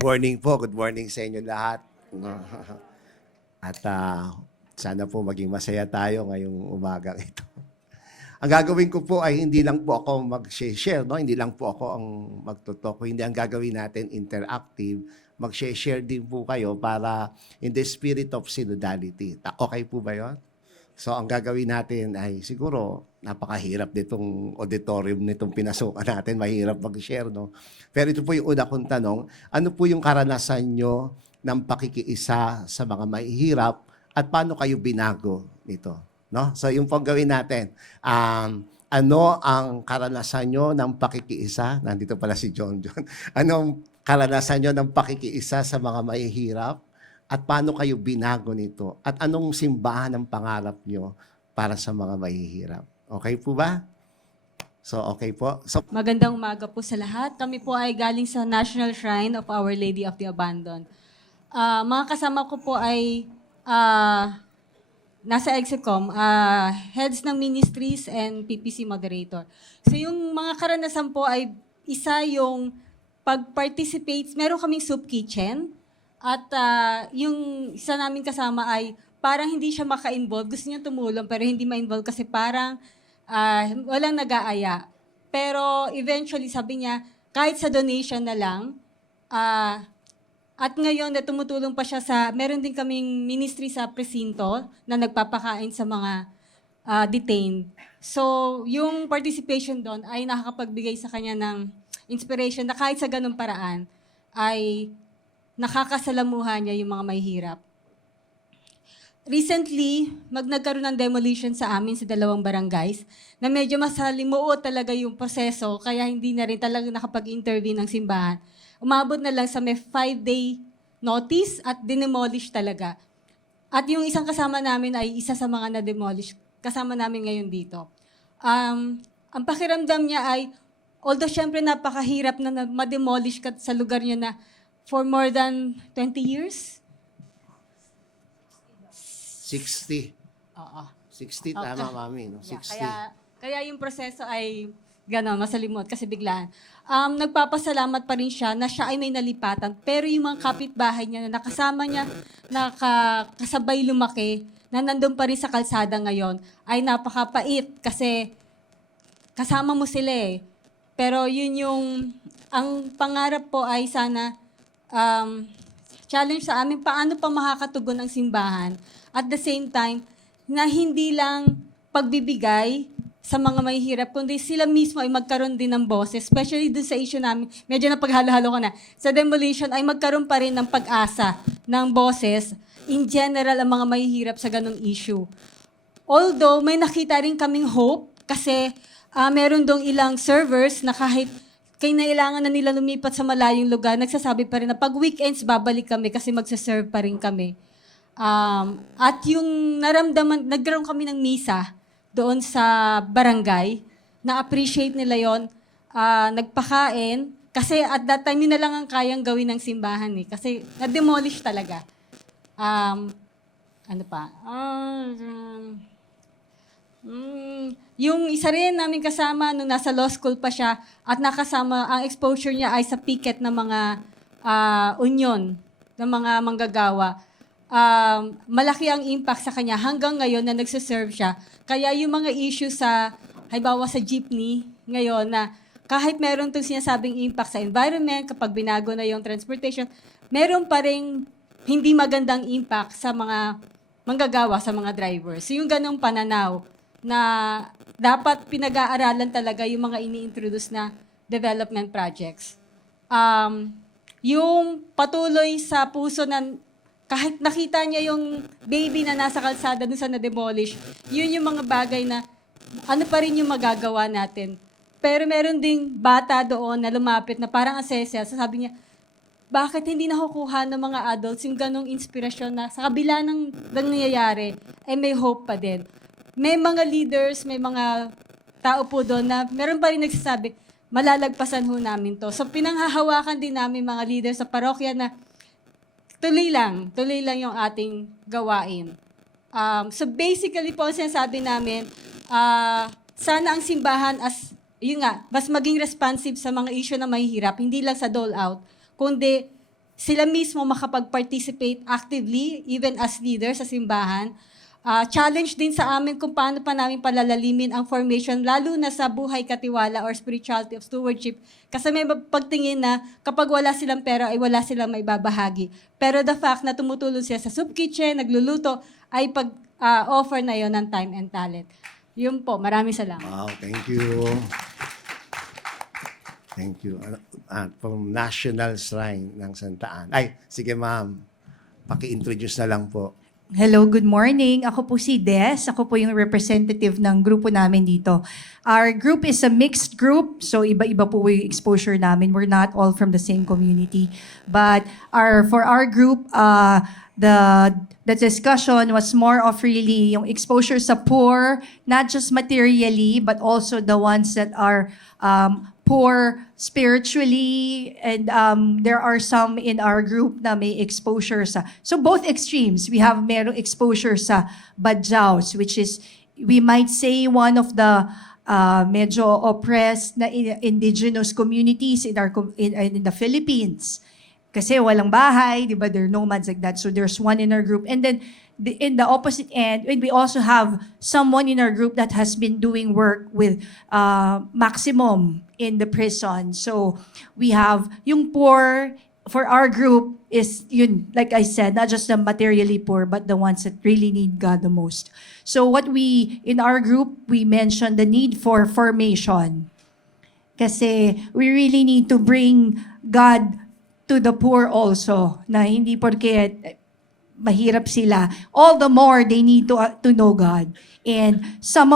Good morning sa inyo lahat. At sana po maging masaya tayo ngayong umagang ito. Ang gagawin ko po ay hindi lang po ako mag-share, no? Hindi lang po ako ang magtutok. Hindi ang gagawin natin interactive. Mag-share din po kayo para in the spirit of synodality. Okay po ba yun? So ang gagawin natin ay siguro napakahirap nitong auditorium nitong pinasukan natin. Mahirap mag-share, no? Pero ito po yung una kong tanong. Ano po yung karanasan nyo ng pakikiisa sa mga mahihirap at paano kayo binago nito? No? So yung pong gawin natin. Ano ang karanasan nyo ng pakikiisa? Nandito pala si John. Anong karanasan nyo ng pakikiisa sa mga mahihirap? At paano kayo binago nito? At anong simbahan ang pangarap nyo para sa mga mahihirap? Okay po ba? So, okay po. So, Magandang umaga po sa lahat. Kami po ay galing sa National Shrine of Our Lady of the Abandoned. Mga kasama ko po ay nasa Execom, heads ng ministries and PPC moderator. So yung mga karanasan po ay isa yung pag-participate, meron kaming soup kitchen at yung isa namin kasama ay parang hindi siya maka-involve. Gusto niya tumulong pero hindi ma-involve kasi parang walang nag-aaya. Pero eventually sabi niya, kahit sa donation na lang, at ngayon na tumutulong pa siya sa, meron din kaming ministry sa presinto na nagpapakain sa mga detained. So yung participation doon ay nakakapagbigay sa kanya ng inspiration na kahit sa ganung paraan ay nakakasalamuhan niya yung mga mahihirap. Recently, nagkaroon ng demolition sa amin sa 2 barangays na medyo masalimuot talaga yung proseso kaya hindi na rin talaga nakapag-intervene ng simbahan. Umabot na lang sa may 5-day notice at dinemolish talaga. At yung isang kasama namin ay isa sa mga na-demolish. Kasama namin ngayon dito. Ang pakiramdam niya ay, although syempre napakahirap na ma-demolish ka sa lugar niyo na for more than 20 years, 60. Oo. 60, tama, mami. No? 60. Kaya yung proseso ay gano'n, masalimot kasi biglaan. Nagpapasalamat pa rin siya na siya ay may nalipatan. Pero yung mga kapitbahay niya na nakasama niya, kasabay lumaki, na nandun pa rin sa kalsada ngayon, ay napakapait kasi kasama mo sila eh. Pero yun yung, ang pangarap po ay sana, challenge sa amin, paano pa makakatugon ang simbahan. At the same time, na hindi lang pagbibigay sa mga mahihirap, kundi sila mismo ay magkaroon din ng boses, especially dun sa issue namin, medyo napaghalo-halo ko na, sa demolition ay magkaroon pa rin ng pag-asa ng boses, in general, ang mga mahihirap sa ganong issue. Although, may nakita rin kaming hope, kasi meron dong ilang servers na kahit kailangan na nila lumipat sa malayong lugar, nagsasabi pa rin na pag weekends, babalik kami kasi magsaserve pa rin kami. At yung naramdaman, nagkaroon kami ng misa doon sa barangay, na-appreciate nila yon, nagpakain, kasi at that time, yun na lang ang kayang gawin ng simbahan eh, kasi na-demolish talaga. Ano pa? Yung isa rin namin kasama nung nasa law school pa siya at nakasama, ang exposure niya ay sa picket ng mga union, ng mga manggagawa. Malaki ang impact sa kanya hanggang ngayon na nagsiserve siya. Kaya yung mga issue sa, halimbawa sa jeepney ngayon na kahit meron itong sinasabing impact sa environment, kapag binago na yung transportation, meron pa rin hindi magandang impact sa mga manggagawa, sa mga drivers. So yung ganong pananaw na dapat pinag-aaralan talaga yung mga ini-introduce na development projects. Yung patuloy sa puso ng kahit nakita niya yung baby na nasa kalsada dun sa na-demolish, yun yung mga bagay na ano pa rin yung magagawa natin. Pero meron ding bata doon na lumapit na parang asesya. Sabi niya, bakit hindi nakukuha ng mga adults yung ganong inspirasyon na sa kabila ng nangyayari, ay may hope pa din. May mga leaders, may mga tao po doon na meron pa rin nagsasabi, malalagpasan ho namin to. So pinanghahawakan din namin mga leaders sa parokya na tuloy lang yung ating gawain. So basically po, ang sinasabi namin, sana ang simbahan yun nga, mas maging responsive sa mga issue na mahihirap, hindi lang sa dole out, kundi sila mismo makapag-participate actively, even as leaders sa simbahan. Challenge din sa amin kung paano pa namin palalalimin ang formation, lalo na sa buhay katiwala or spirituality of stewardship. Kasi may pagtingin na kapag wala silang pera ay wala silang maibabahagi. Pero the fact na tumutulong sila sa soup kitchen, nagluluto, ay pag-offer na yon ng time and talent. Yun po, maraming salamat. Wow, thank you. Thank you. From National Shrine ng Santa Ana. Ay, sige ma'am. Paki-introduce na lang po. Hello, good morning. Ako po si Des. Ako po yung representative ng grupo namin dito. Our group is a mixed group, so iba-iba po yung exposure namin. We're not all from the same community. But for our group, the discussion was more of really yung exposure sa poor, not just materially, but also the ones that are poor spiritually, and there are some in our group na may exposure sa, so both extremes. We have merong exposure sa Badjaus, which is, we might say, one of the medyo oppressed na indigenous communities in the Philippines. Kasi walang bahay, di ba? They're nomads like that. So there's one in our group. And then in the opposite end, we also have someone in our group that has been doing work with Maximum in the prison. So we have yung poor for our group is yun, like I said, not just the materially poor, but the ones that really need God the most. So in our group, we mentioned the need for formation. Kasi we really need to bring God to the poor also, na hindi porke mahirap sila, all the more they need to know God. And some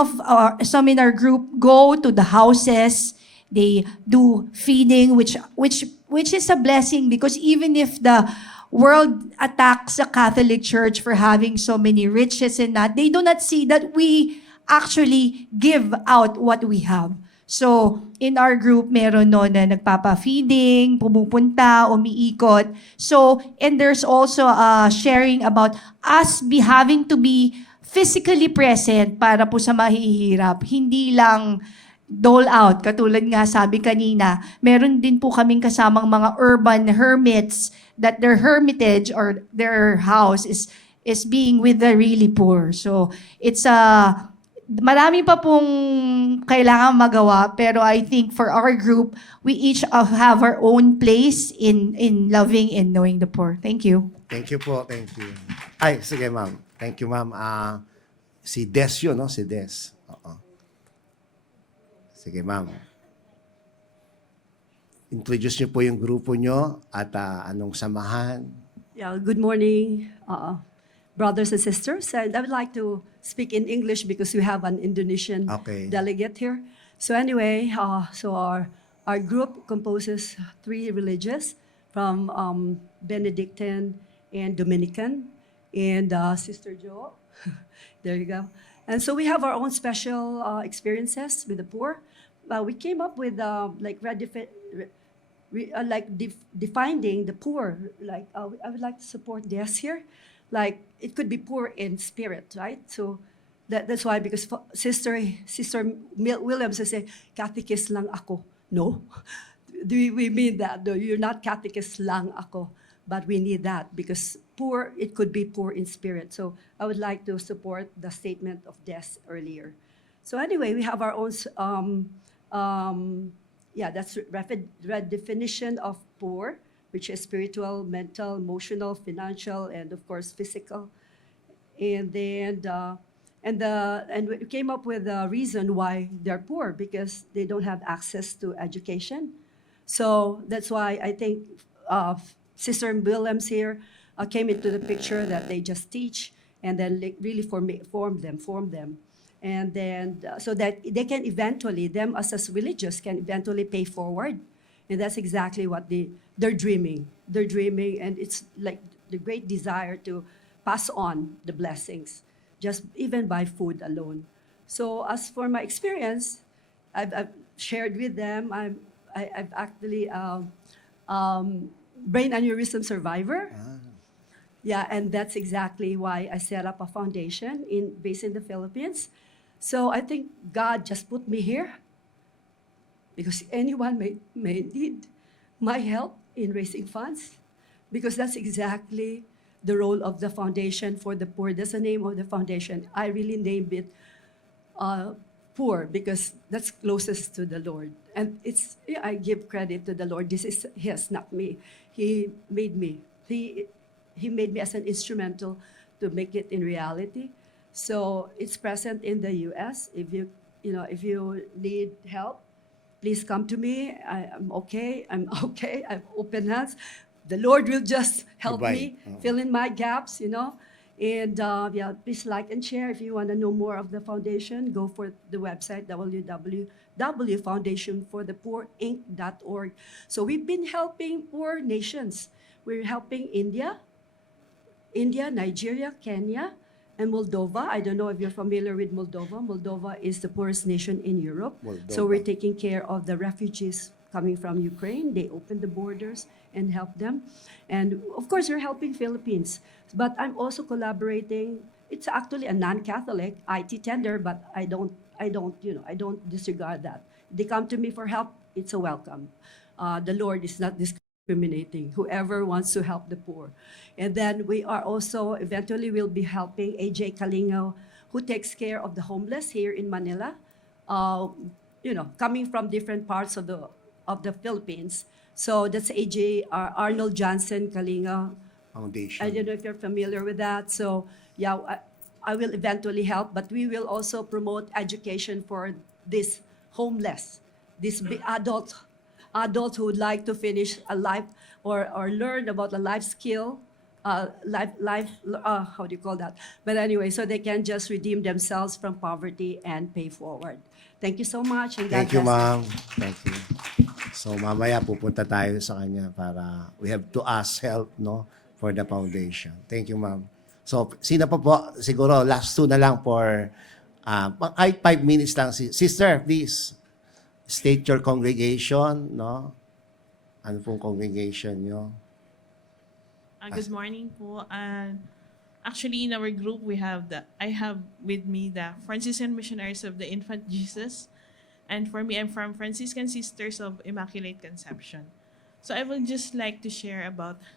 in our group go to the houses, they do feeding, which is a blessing, because even if the world attacks the Catholic Church for having so many riches and that, they do not see that we actually give out what we have. So, in our group, meron no na nagpapa-feeding, pumupunta, umiikot. So, and there's also sharing about us having to be physically present para po sa mahihirap. Hindi lang dole out. Katulad nga sabi kanina, meron din po kaming kasamang mga urban hermits that their hermitage or their house is being with the really poor. So, it's marami pa pong kailangan magawa, pero I think for our group, we each have our own place in loving and knowing the poor. Thank you. Thank you po, thank you. Ay, sige ma'am. Thank you ma'am. Si Des yun, no? Si Des. Oo. Sige ma'am. Introduce niyo po yung grupo niyo at anong samahan. Yeah, good morning, brothers and sisters. And I would like to speak in English because we have an Indonesian Okay. delegate here. So anyway, so our group composes 3 religious from Benedictine and Dominican, and Sister Jo. There you go. And so we have our own special experiences with the poor. We came up with defining the poor. Like I would like to support this here. Like it could be poor in spirit, right? So that's why, because Sister Williams says, catechist lang ako. No, do we mean that? No, you're not catechist lang ako, but we need that because poor, it could be poor in spirit. So I would like to support the statement of Des earlier. So anyway, we have our own. That's redefinition of poor, which is spiritual, mental, emotional, financial, and of course physical. And then and we came up with a reason why they're poor, because they don't have access to education. So that's why I think Sister Williams here came into the picture, that they just teach and then really form them. And then so that they can eventually, them as religious can eventually pay forward. And that's exactly what they're dreaming. They're dreaming, and it's like the great desire to pass on the blessings, just even by food alone. So as for my experience, I've shared with them. I've actually brain aneurysm survivor. Yeah, and that's exactly why I set up a foundation based in the Philippines. So I think God just put me here because anyone may need my help in raising funds, because that's exactly the role of the Foundation for the Poor. That's the name of the foundation. I really named it poor because that's closest to the Lord. And I give credit to the Lord. This is His, not me. He made me. He made me as an instrumental to make it in reality. So it's present in the U.S. If you need help, please come to me. I'm okay. I'm okay. I'm open hands. The Lord will just help me fill in my gaps, And please like and share. If you want to know more of the foundation, go for the website, www.foundationforthepoorinc.org. So we've been helping poor nations. We're helping India, Nigeria, Kenya, and Moldova. I don't know if you're familiar with Moldova. Moldova is the poorest nation in Europe. So we're taking care of the refugees coming from Ukraine. They opened the borders and helped them. And of course, we're helping Philippines. But I'm also collaborating. It's actually a non-Catholic IT tender, but I don't disregard that. They come to me for help, it's a welcome. The Lord is not discriminating. Whoever wants to help the poor. And then we are also, eventually we'll be helping AJ Kalingo, who takes care of the homeless here in Manila, coming from different parts of the Philippines. So that's AJ, Arnold Johnson Kalinga Foundation. I don't know if you're familiar with that. So yeah, I will eventually help, but we will also promote education for this homeless, this adult who would like to finish a life or learn about a life skill, how do you call that? But anyway, so they can just redeem themselves from poverty and pay forward. Thank you so much. And God Thank you, bless ma'am. Thank you. So mamaya pupunta tayo sa kanya para we have to ask help, for the foundation. Thank you, ma'am. So, sino pa po? Siguro, last two na lang for, kahit 5 minutes lang. Sister, please, state your congregation, Ano pong congregation nyo? Good morning po. Actually, in our group, I have with me the Franciscan Missionaries of the Infant Jesus. And for me, I'm from Franciscan Sisters of Immaculate Conception. So I would just like to share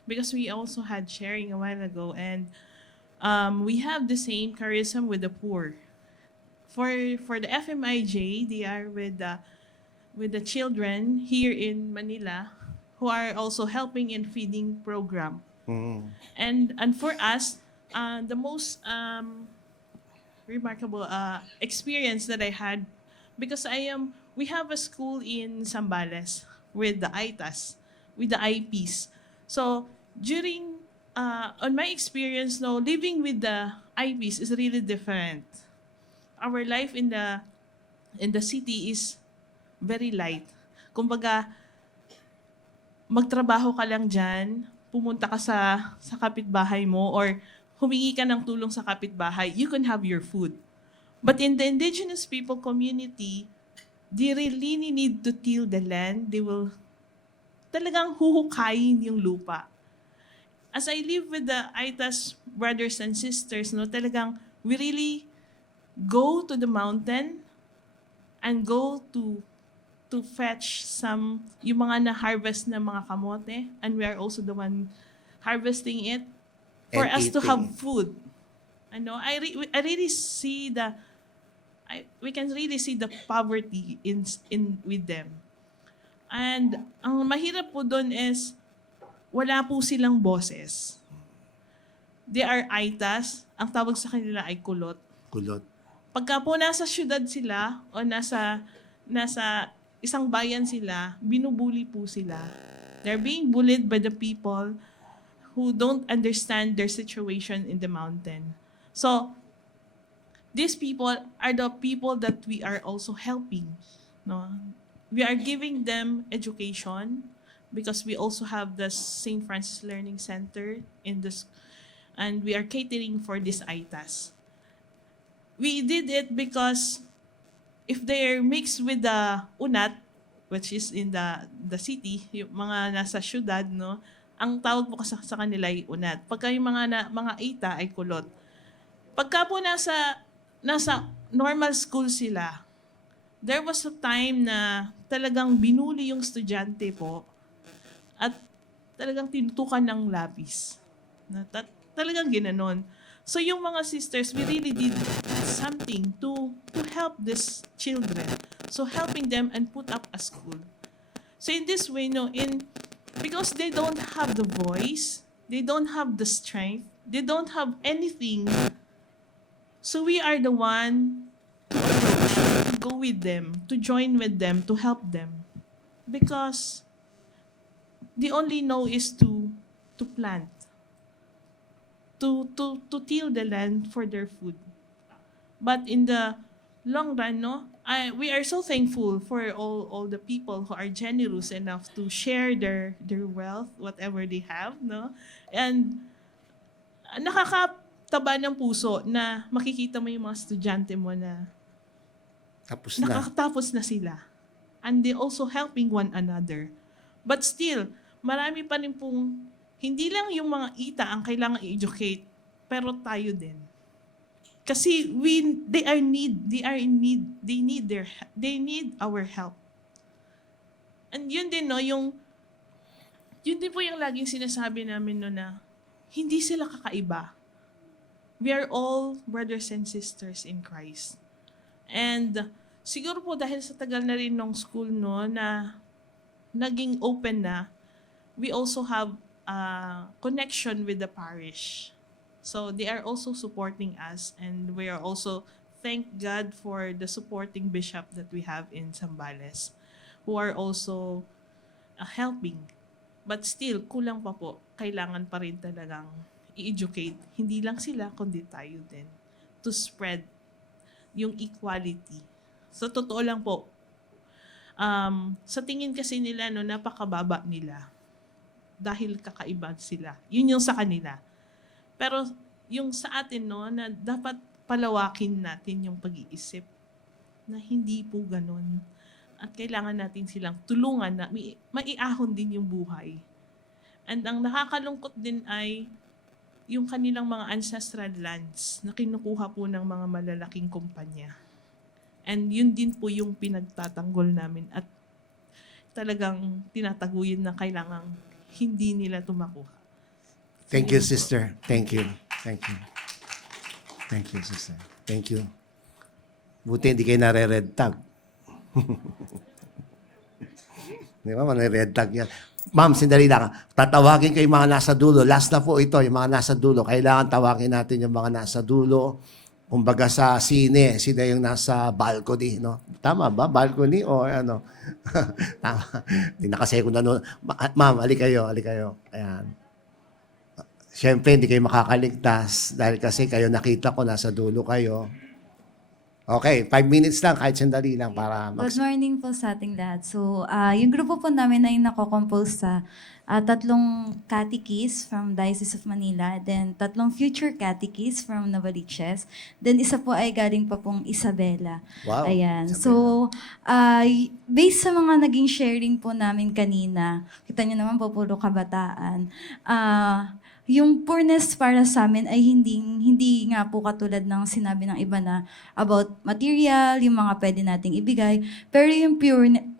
because we also had sharing a while ago, and we have the same charism with the poor. For the FMIJ, they are with the children here in Manila who are also helping in feeding program. And for us, the most remarkable experience that I had, because we have a school in Zambales with the ITAS, with the IPs. So during on my experience, living with the IPs is really different. Our life in the city is very light. Kumbaga, magtrabaho ka lang dyan, pumunta ka sa kapitbahay mo, or humingi ka ng tulong sa kapitbahay, you can have your food. But in the indigenous people community, they really need to till the land. They will talagang huhukayin yung lupa. As I live with the ITAS brothers and sisters, talagang we really go to the mountain and go to fetch yung mga na-harvest na mga kamote, and we are also the one harvesting it for And us to eating. have food. I really see we can really see the poverty in with them. And ang mahirap po doon is wala po silang boses. They are aitas. Ang tawag sa kanila ay kulot. Kulot. Pagka po nasa syudad sila o nasa isang bayan sila, binubuli po sila. They're being bullied by the people who don't understand their situation in the mountain. So, these people are the people that we are also helping. We are giving them education because we also have the St. Francis Learning Center and we are catering for this ITAS. We did it because if they're mixed with the UNAT, which is in the city, yung mga nasa syudad, ang tawag po sa kanila ay UNAT. Pagka yung mga ITA ay kulot. Pagka po nasa normal school sila, there was a time na talagang binuli yung estudyante po at talagang tinutukan ng lapis. Talagang ginanon. So yung mga sisters, we really did something to help these children. So helping them and put up a school. So in this way, because they don't have the voice, they don't have the strength, they don't have anything. So we are the one to approach, to go with them, to join with them, to help them. Because they only know is to plant, to till the land for their food. But in the long run, we are so thankful for all the people who are generous enough to share their wealth, whatever they have, no? And nakakataba ng puso na makikita mo yung mga estudyante mo na Tapos na. nakakatapos na sila. And they also helping one another. But still, marami pa rin pong, hindi lang yung mga ita ang kailangan i-educate, pero tayo din. Kasi they need our help. And yun din, yun din po yung laging sinasabi namin na hindi sila kakaiba. We are all brothers and sisters in Christ. And siguro po dahil sa tagal na rin ng school na naging open na, we also have a connection with the parish. So they are also supporting us, and we are also thank God for the supporting bishop that we have in Zambales, who are also helping. But still, kulang pa po. Kailangan pa rin talagang i-educate. Hindi lang sila, kundi tayo din. To spread yung equality. Sa totoo lang po, sa tingin kasi nila, napakababa nila. Dahil kakaiba sila. Yun yung sa kanila. Pero yung sa atin, na dapat palawakin natin yung pag-iisip na hindi po ganun. At kailangan natin silang tulungan na maiahon din yung buhay. And ang nakakalungkot din ay yung kanilang mga ancestral lands na kinukuha po ng mga malalaking kumpanya. And yun din po yung pinagtatanggol namin at talagang tinataguyin na kailangang hindi nila tumakuha. Thank you, sister. Thank you. Thank you. Thank you, sister. Thank you. Buti hindi kayo nare-red tag. Di ba? Red tag yan. Ma'am, sandali lang. Tatawagin kayo yung mga nasa dulo. Last na po ito, yung mga nasa dulo. Kailangan tawagin natin yung mga nasa dulo. Kumbaga sa sine, sila yung nasa balcony, no? Tama ba? Balcony o ano? Tama. Hindi na kasi kung ano. Ma'am, ali kayo. Ayan. Siyempre, hindi kayo makakaligtas dahil kasi kayo nakita ko, nasa dulo kayo. Okay, 5 minutes lang, kahit sandali lang para Good morning po sa ating lahat. So, yung grupo po namin ay nako-compose sa 3 catechists from Diocese of Manila, then 3 future catechists from Novaliches, then isa po ay galing pa pong Isabela. Wow, Ayan. Isabela. So, based sa mga naging sharing po namin kanina, kita niyo naman po puro kabataan, yung poorness para sa amin ay hindi nga po katulad ng sinabi ng iba na about material, yung mga pwede nating ibigay, pero yung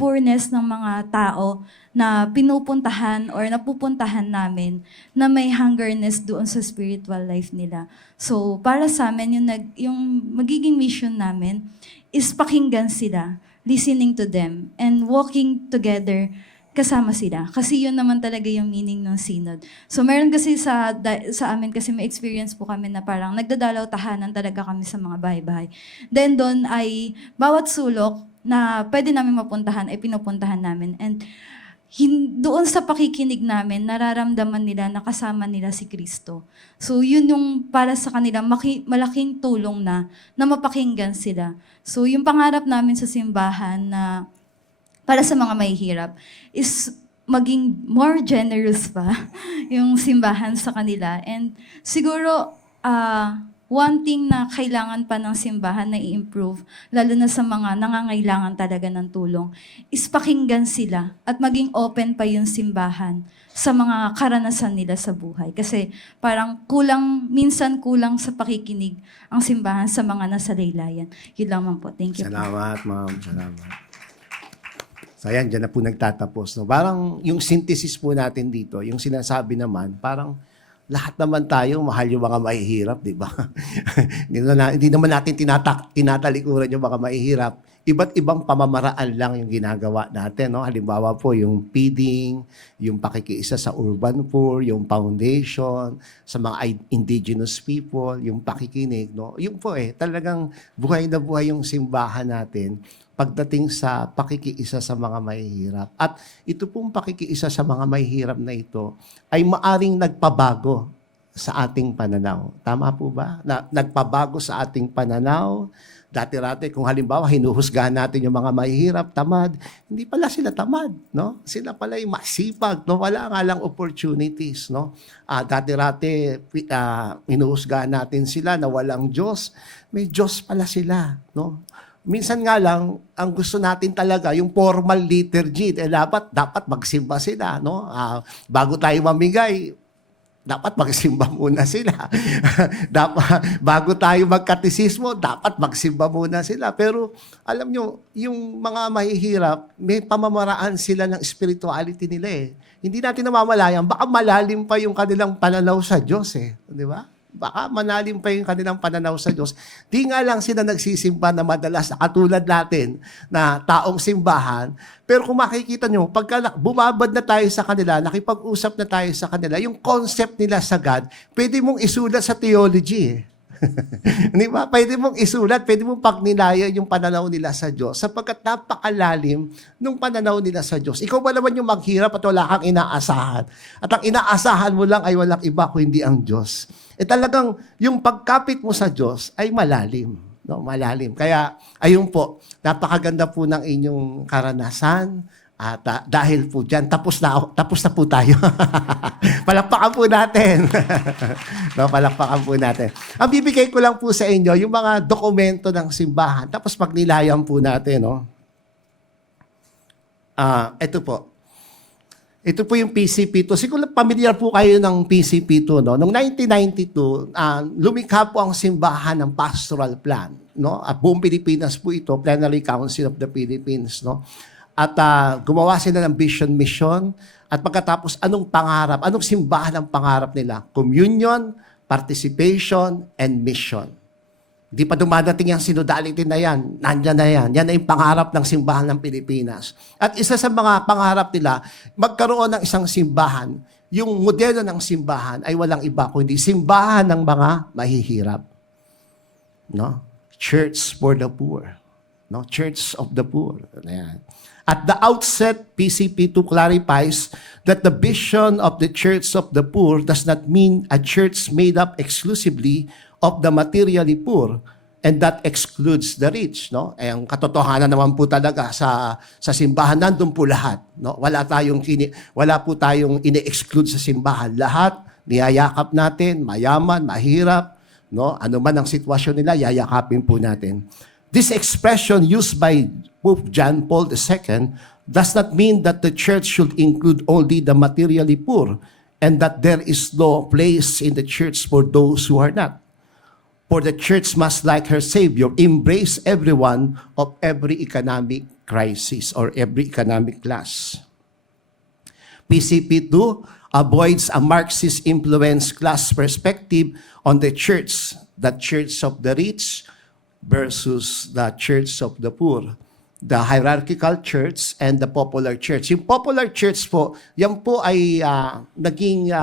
poorness ng mga tao na pinupuntahan or napupuntahan namin na may hungerness doon sa spiritual life nila. So, para sa amin, yung magiging mission namin is pakinggan sila, listening to them, and walking together kasama sila. Kasi yun naman talaga yung meaning ng synod. So meron kasi sa amin kasi may experience po kami na parang nagdadalaw tahanan talaga kami sa mga bahay-bahay. Then doon ay bawat sulok na pwede namin mapuntahan ay pinupuntahan namin. And doon sa pakikinig namin, nararamdaman nila na kasama nila si Kristo. So yun yung para sa kanila malaking tulong na mapakinggan sila. So yung pangarap namin sa simbahan na para sa mga mahihirap, is maging more generous pa yung simbahan sa kanila. And siguro, one thing na kailangan pa ng simbahan na i-improve, lalo na sa mga nangangailangan talaga ng tulong, is pakinggan sila at maging open pa yung simbahan sa mga karanasan nila sa buhay. Kasi parang minsan kulang sa pakikinig ang simbahan sa mga nasa laylayan. Yun lamang po. Thank you. Salamat, ma'am. Salamat. So ayan, dyan na po nagtatapos. No? Parang yung synthesis po natin dito, yung sinasabi naman, parang lahat naman tayo, mahal yung mga mahihirap, di ba? Hindi naman natin tinatalikuran yung mga mahihirap. Iba't ibang pamamaraan lang yung ginagawa natin. No? Halimbawa po, yung feeding, yung pakikiisa sa urban poor, yung foundation, sa mga indigenous people, yung pakikinig. No? Yung po talagang buhay na buhay yung simbahan natin pagdating sa pakikiisa sa mga mahihirap. At ito pong pakikiisa sa mga mahihirap na ito ay maaring nagpabago sa ating pananaw. Tama po ba? Nagpabago sa ating pananaw. Dati-rati, kung halimbawa hinuhusgahan natin yung mga mahihirap, tamad, hindi pala sila tamad, no? Sila pala yung masipag, no? Wala nga lang opportunities, no? Dati-rati, hinuhusgahan natin sila na walang Diyos. May Diyos pala sila, no? Minsan nga lang, ang gusto natin talaga, yung formal liturgy, dapat magsimba sila, no? Bago tayo mamigay, dapat magsimba muna sila. Dapat, bago tayo magkatisismo, dapat magsimba muna sila. Pero alam nyo, yung mga mahihirap, may pamamaraan sila ng spirituality nila eh. Hindi natin namamalayan, baka malalim pa yung kanilang pananaw sa Diyos eh. Di ba? Baka manalim pa yung kanilang pananaw sa Diyos. Di nga lang sila nagsisimba na madalas na katulad natin na taong simbahan. Pero kung makikita nyo, pagka bumabad na tayo sa kanila, nakipag-usap na tayo sa kanila, yung concept nila sa God, pwede mong isulat sa theology eh. Di ba? Pwede mong isulat, pwede mong pagnilayan yung pananaw nila sa Diyos sapagkat napakalalim nung pananaw nila sa Diyos. Ikaw ba naman yung maghirap at wala kang inaasahan? At ang inaasahan mo lang ay walang iba kundi ang Diyos. Talagang yung pagkapit mo sa Diyos ay malalim. No? Malalim. Kaya ayun po, napakaganda po ng inyong karanasan. At dahil po dyan, tapos na po tayo. Palakpakan po natin. No, palakpakan po natin. Ang bibigay ko lang po sa inyo, yung mga dokumento ng simbahan. Tapos pagnilayan po natin. No? Ito po. Ito po yung PCP2. Siguro pamilyar po kayo ng PCP2. No? Noong 1992, lumikha po ang simbahan ng pastoral plan. No? At buong Pilipinas po ito, Plenary Council of the Philippines. No? At gumawa sila ng vision mission. At pagkatapos, anong pangarap? Anong simbahan ang pangarap nila? Communion, participation, and mission. Di pa dumadating yung synodality na yan. Nandyan na yan. Yan ay yung pangarap ng simbahan ng Pilipinas. At isa sa mga pangarap nila, magkaroon ng isang simbahan. Yung modelo ng simbahan ay walang iba kundi simbahan ng mga mahihirap. No? Church for the poor. No? Church of the poor. Ayan. At the outset, PCP2 clarifies that the vision of the Church of the Poor does not mean a church made up exclusively of the materially poor and that excludes the rich. No? Ang katotohanan naman po talaga sa simbahan, nandun po lahat. No? Wala po tayong ini-exclude sa simbahan. Lahat, niyayakap natin, mayaman, mahirap, no? Ano man ang sitwasyon nila, yayakapin po natin. This expression used by Pope John Paul II does not mean that the church should include only the materially poor and that there is no place in the church for those who are not. For the church must, like her Savior, embrace everyone of every economic crisis or every economic class. PCP2 avoids a Marxist-influenced class perspective on the church of the rich versus the church of the poor. The hierarchical church and the popular church. Yung popular church po, yan po ay naging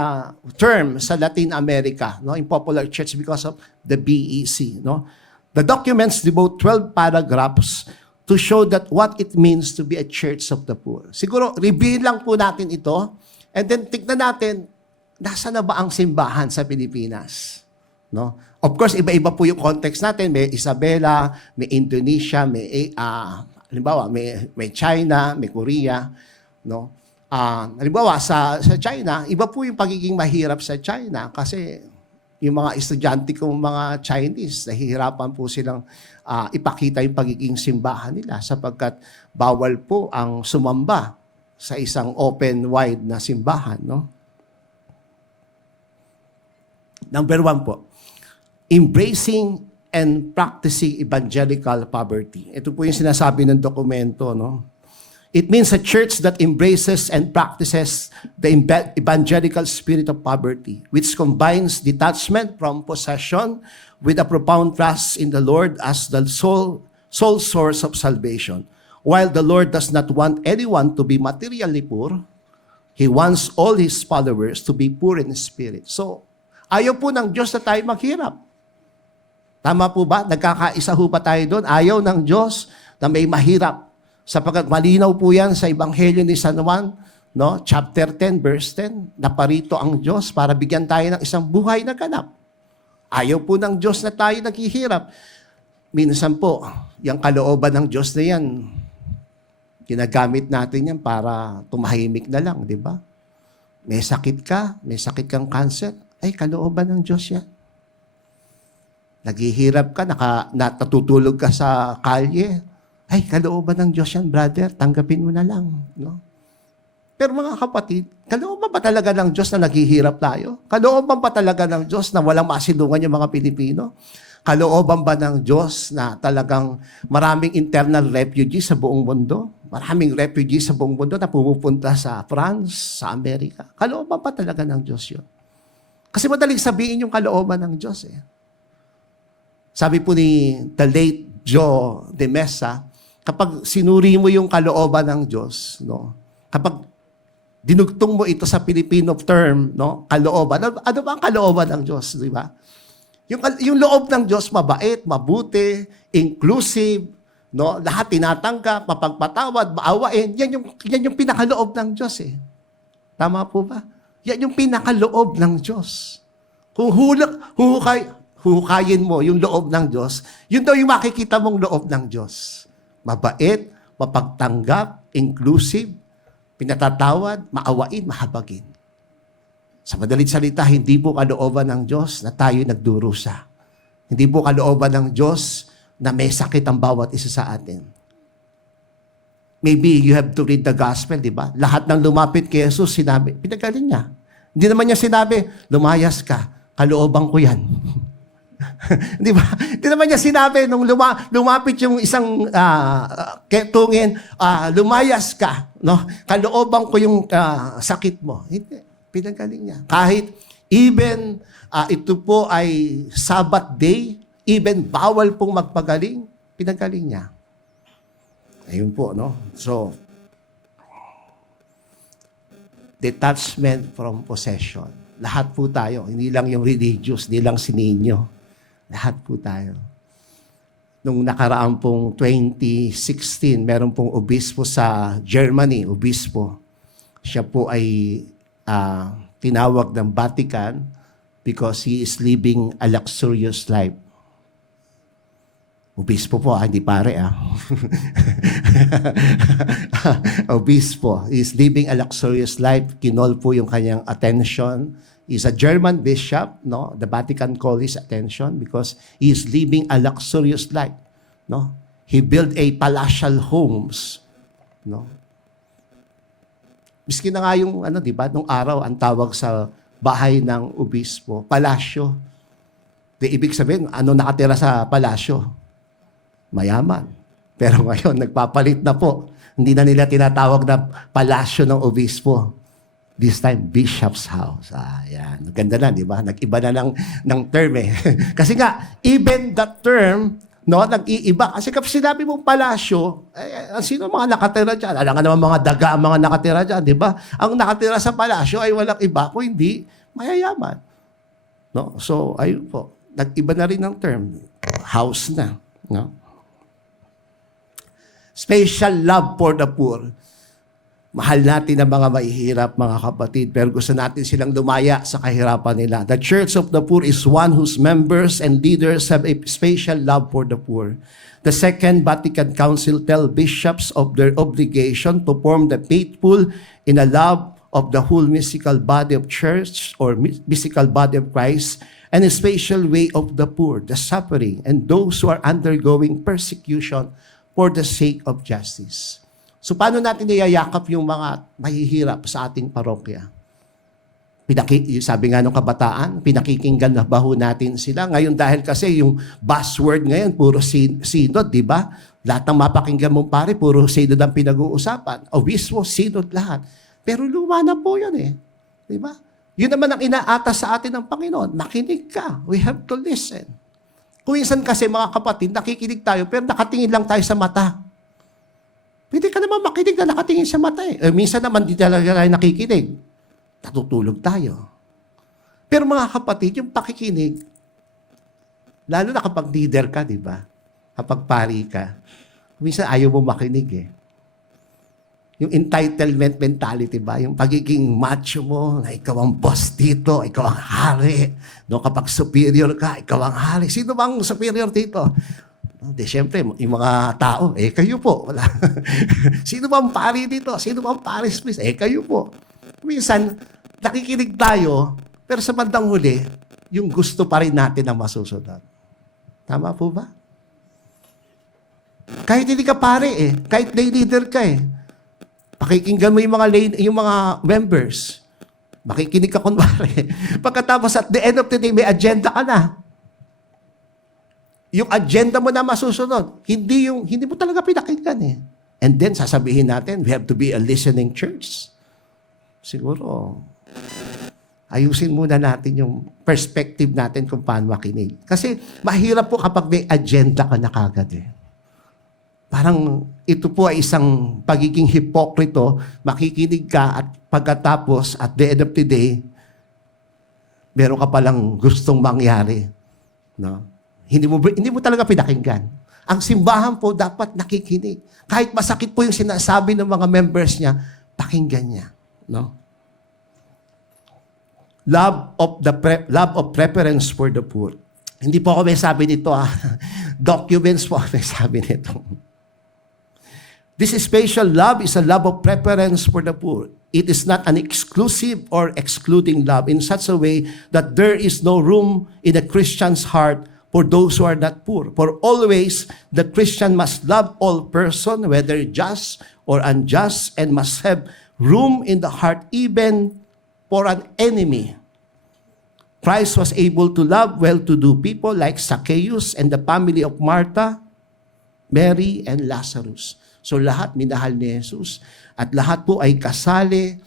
term sa Latin America, no? In popular church because of the BEC. No? The documents devote 12 paragraphs to show that what it means to be a church of the poor. Siguro, review lang po natin ito and then tignan natin, nasa na ba ang simbahan sa Pilipinas? No? Of course, iba-iba po yung context natin. May Isabela, may Indonesia, may halimbawa, may China, may Korea, no? Halimbawa, sa China, iba po yung pagiging mahirap sa China kasi yung mga estudyante kong mga Chinese, nahihirapan po silang ipakita yung pagiging simbahan nila sapagkat bawal po ang sumamba sa isang open-wide na simbahan, no? Number 1 po, embracing and practicing evangelical poverty. Ito po yung sinasabi ng dokumento, no? It means a church that embraces and practices the evangelical spirit of poverty, which combines detachment from possession with a profound trust in the Lord as the sole source of salvation. While the Lord does not want anyone to be materially poor, He wants all His followers to be poor in spirit. So, ayaw po ng Diyos na tayo maghirap. Tama po ba? Nagkakaisa ho ba tayo doon? Ayaw ng Diyos na may mahirap. Sapagkat malinaw po yan sa Ebanghelyo ni San Juan, no? Chapter 10, verse 10. Naparito ang Diyos para bigyan tayo ng isang buhay na ganap. Ayaw po ng Diyos na tayo naghihirap. Minsan po, yung kalooban ng Diyos na yan, ginagamit natin yan para tumahimik na lang, di ba? May sakit kang cancer, ay kalooban ng Diyos yan. Naghihirap ka, natutulog ka sa kalye, ay kalooban ng Diyos yan, brother, tanggapin mo na lang. No? Pero mga kapatid, kalooban ba talaga ng Diyos na naghihirap tayo? Kalooban ba talaga ng Diyos na walang masilungan yung mga Pilipino? Kalooban ba ng Diyos na talagang maraming internal refugees sa buong mundo? Maraming refugees sa buong mundo na pumupunta sa France, sa Amerika. Kalooban pa talaga ng Diyos yun. Kasi madaling sabihin yung kalooban ng Diyos eh. Sabi po ni the late Joe de Mesa, kapag sinuri mo yung kalooban ng Diyos, no? Kapag dinugtong mo ito sa Filipino term, no? Kalooban. Ano ba ang kalooban ng Diyos, di ba? Yung loob ng Diyos, mabait, mabuti, inclusive, no? Lahat tinatanggap, mapagpatawad, maawain. Yan yung pinakaloob ng Diyos eh. Tama po ba? Yan yung pinakaloob ng Diyos. Kung huhukayin mo yung loob ng Diyos, yun daw yung makikita mong loob ng Diyos. Mabait, mapagtanggap, inclusive, pinatatawad, maawain, mahabagin. Sa madalit salita, hindi po kalooban ng Diyos na tayo nagdurusa. Hindi po kalooban ng Diyos na may sakit ang bawat isa sa atin. Maybe you have to read the gospel, di ba? Lahat ng lumapit kay Jesus, sinabi, pinagaling niya. Hindi naman niya sinabi, lumayas ka, kalooban ko yan. Di ba? Hindi naman niya sinabi, nung lumapit yung isang ketungin, lumayas ka, no? Kalooban ko yung sakit mo. Hindi. Pinagaling niya. Kahit even ito po ay Sabbath day, even bawal pong magpagaling, pinagaling niya. Ayun po, no? So, detachment from possession. Lahat po tayo. Hindi lang yung religious, hindi lang si Ninyo. Lahat po tayo. Nung nakaraan pong 2016, meron pong obispo sa Germany, obispo. Siya po ay tinawag ng Vatican because he is living a luxurious life. Obispo po, hindi pare Obispo. He is living a luxurious life. Kinol po yung kanyang attention. He's a German bishop, no? The Vatican called his attention because he is living a luxurious life, no? He built a palatial homes, no? Miski na nga yung, di ba, nung araw, ang tawag sa bahay ng obispo, palasyo. Ibig sabihin, nakatira sa palasyo? Mayaman. Pero ngayon, nagpapalit na po. Hindi na nila tinatawag na palasyo ng obispo. This time, bishop's house. Yan. Ganda na, di ba? Nag-iba na ng term eh. Kasi nga, even that term, no, nag-iiba. Kasi kapag sinabi mong palasyo, sino mga nakatira dyan? Alam nga naman mga daga ang mga nakatira dyan, di ba? Ang nakatira sa palasyo ay walang iba, kung hindi, mayayaman. No? So, ayun po. Nag-iba na rin ang term. House na. No? Special love for the poor. Mahal natin ang mga mahihirap, mga kapatid, pero gusto natin silang lumaya sa kahirapan nila. The Church of the Poor is one whose members and leaders have a special love for the poor. The Second Vatican Council tells bishops of their obligation to form the faithful in a love of the whole mystical body of church or mystical body of Christ and a special way of the poor, the suffering, and those who are undergoing persecution for the sake of justice. So paano natin niyayakap yung mga mahihirap sa ating parokya? Sabi nga ng kabataan, pinakikinggan na ba ho natin sila? Ngayon dahil kasi yung buzzword ngayon, puro synod, di ba? Lahat ng mapakinggan mong pare, puro synod ang pinag-uusapan. Obispo, synod lahat. Pero luma na po yun eh. Di ba? Yun naman ang inaatas sa atin ng Panginoon. Makinig ka. We have to listen. Kung minsan kasi mga kapatid, nakikinig tayo, pero nakatingin lang tayo sa mata. Pwede ka naman makinig na nakatingin sa mata eh. Minsan naman di talaga tayo nakikinig. Natutulog tayo. Pero mga kapatid, yung pakikinig, lalo na kapag leader ka, di ba? Kapag pari ka, minsan ayaw mo makinig eh. Yung entitlement mentality ba? Yung pagiging macho mo, na ikaw ang boss dito, ikaw ang hari. No, kapag superior ka, ikaw ang hari. Sino bang superior dito? Di, syempre, yung mga tao, kayo po. Wala. Sino bang pari dito? Sino bang paris please? Kayo po. Minsan, nakikinig tayo, pero sa bandang huli, yung gusto pa rin natin ang masusunod. Tama po ba? Kahit hindi ka pare kahit lay leader ka pakikinggan mo yung mga members. Makikinig ka kunwari. Pagkatapos at the end of the day, may agenda ka na. Yung agenda mo na masusunod, hindi mo talaga pinakinggan And then, sasabihin natin, we have to be a listening church. Siguro, ayusin muna natin yung perspective natin kung paano makinig. Kasi mahirap po kapag may agenda ka na kagad Parang ito po ay isang pagiging hipokrito, makikinig ka at pagkatapos, at the end of the day, meron ka palang gustong mangyari. No? Hindi mo talaga pinakinggan. Ang simbahan po dapat nakikinig. Kahit masakit po yung sinasabi ng mga members niya, pakinggan niya. No? Love of preference for the poor. Hindi po ako may sabi nito Documents po may sabi nito. This special love is a love of preference for the poor. It is not an exclusive or excluding love in such a way that there is no room in a Christian's heart for those who are not poor. For always, the Christian must love all persons, whether just or unjust, and must have room in the heart even for an enemy. Christ was able to love well-to-do people like Zacchaeus and the family of Martha, Mary, and Lazarus. So lahat minahal ni Jesus at lahat po ay kasali.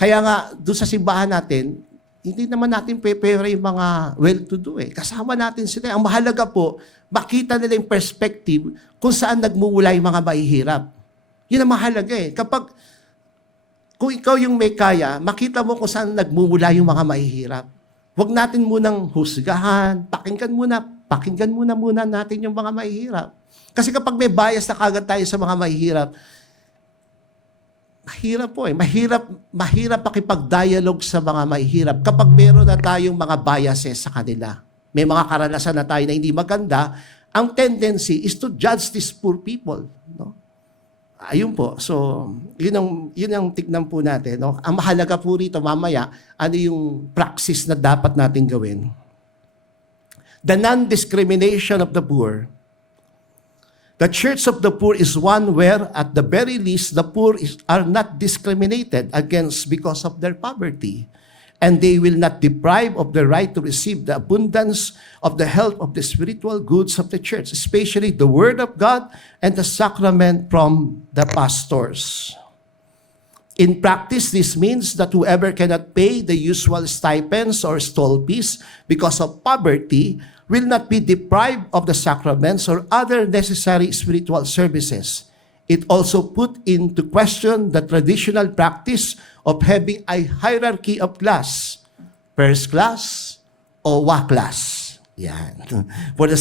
Kaya nga, doon sa simbahan natin, hindi naman natin prepare yung mga well-to-do Kasama natin sila. Ang mahalaga po, makita nila yung perspective kung saan nagmumula yung mga mahihirap. Yun ang mahalaga Kapag, kung ikaw yung may kaya, makita mo kung saan nagmumula yung mga mahihirap. Huwag natin munang husgahan, pakinggan muna natin yung mga mahihirap. Kasi kapag may bias na kagad tayo sa mga mahihirap, mahirap po Mahirap pakipag-dialogue sa mga mahihirap kapag meron na tayong mga biases sa kanila. May mga karanasan na tayo na hindi maganda, ang tendency is to judge these poor people. No? Ayun po. So, yun ang tignan po natin. No? Ang mahalaga po rito mamaya, ano yung praxis na dapat natin gawin. The non-discrimination of the poor. The Church of the Poor is one where, at the very least, the poor are not discriminated against because of their poverty. And they will not deprive of the right to receive the abundance of the help of the spiritual goods of the church, especially the Word of God and the sacrament from the pastors. In practice, this means that whoever cannot pay the usual stipends or stall fees because of poverty will not be deprived of the sacraments or other necessary spiritual services. It also put into question the traditional practice of having a hierarchy of class, first class o wa class. Yan. For the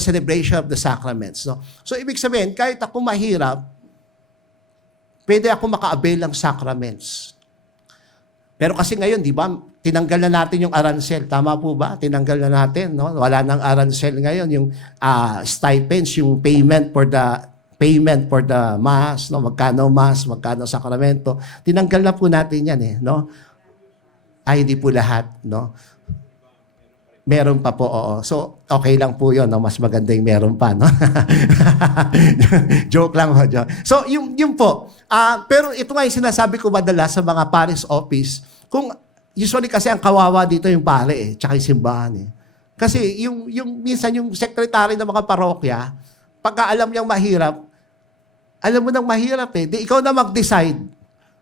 celebration of the sacraments. No? So, ibig sabihin, kahit ako mahirap, pwede ako maka-avail ng sacraments. Pero kasi ngayon, di ba, tinanggal na natin yung arancel. Tama po ba? Tinanggal na natin. No? Wala nang arancel ngayon. Yung stipends, yung payment for the mass, no? Magkano sakramento. Tinanggal na po natin yan no? Ay, hindi po lahat, no? Meron pa po, oo. So, okay lang po yun, no? Mas maganda yung meron pa, no? Joke lang, joke. So, yun po. Pero ito nga yung sinasabi ko madalas sa mga parish office, kung usually kasi ang kawawa dito yung pare tsaka yung simbahan Kasi yung minsan yung secretary ng mga parokya, pagka alam niyang mahirap, alam mo nang mahirap di ikaw na mag-decide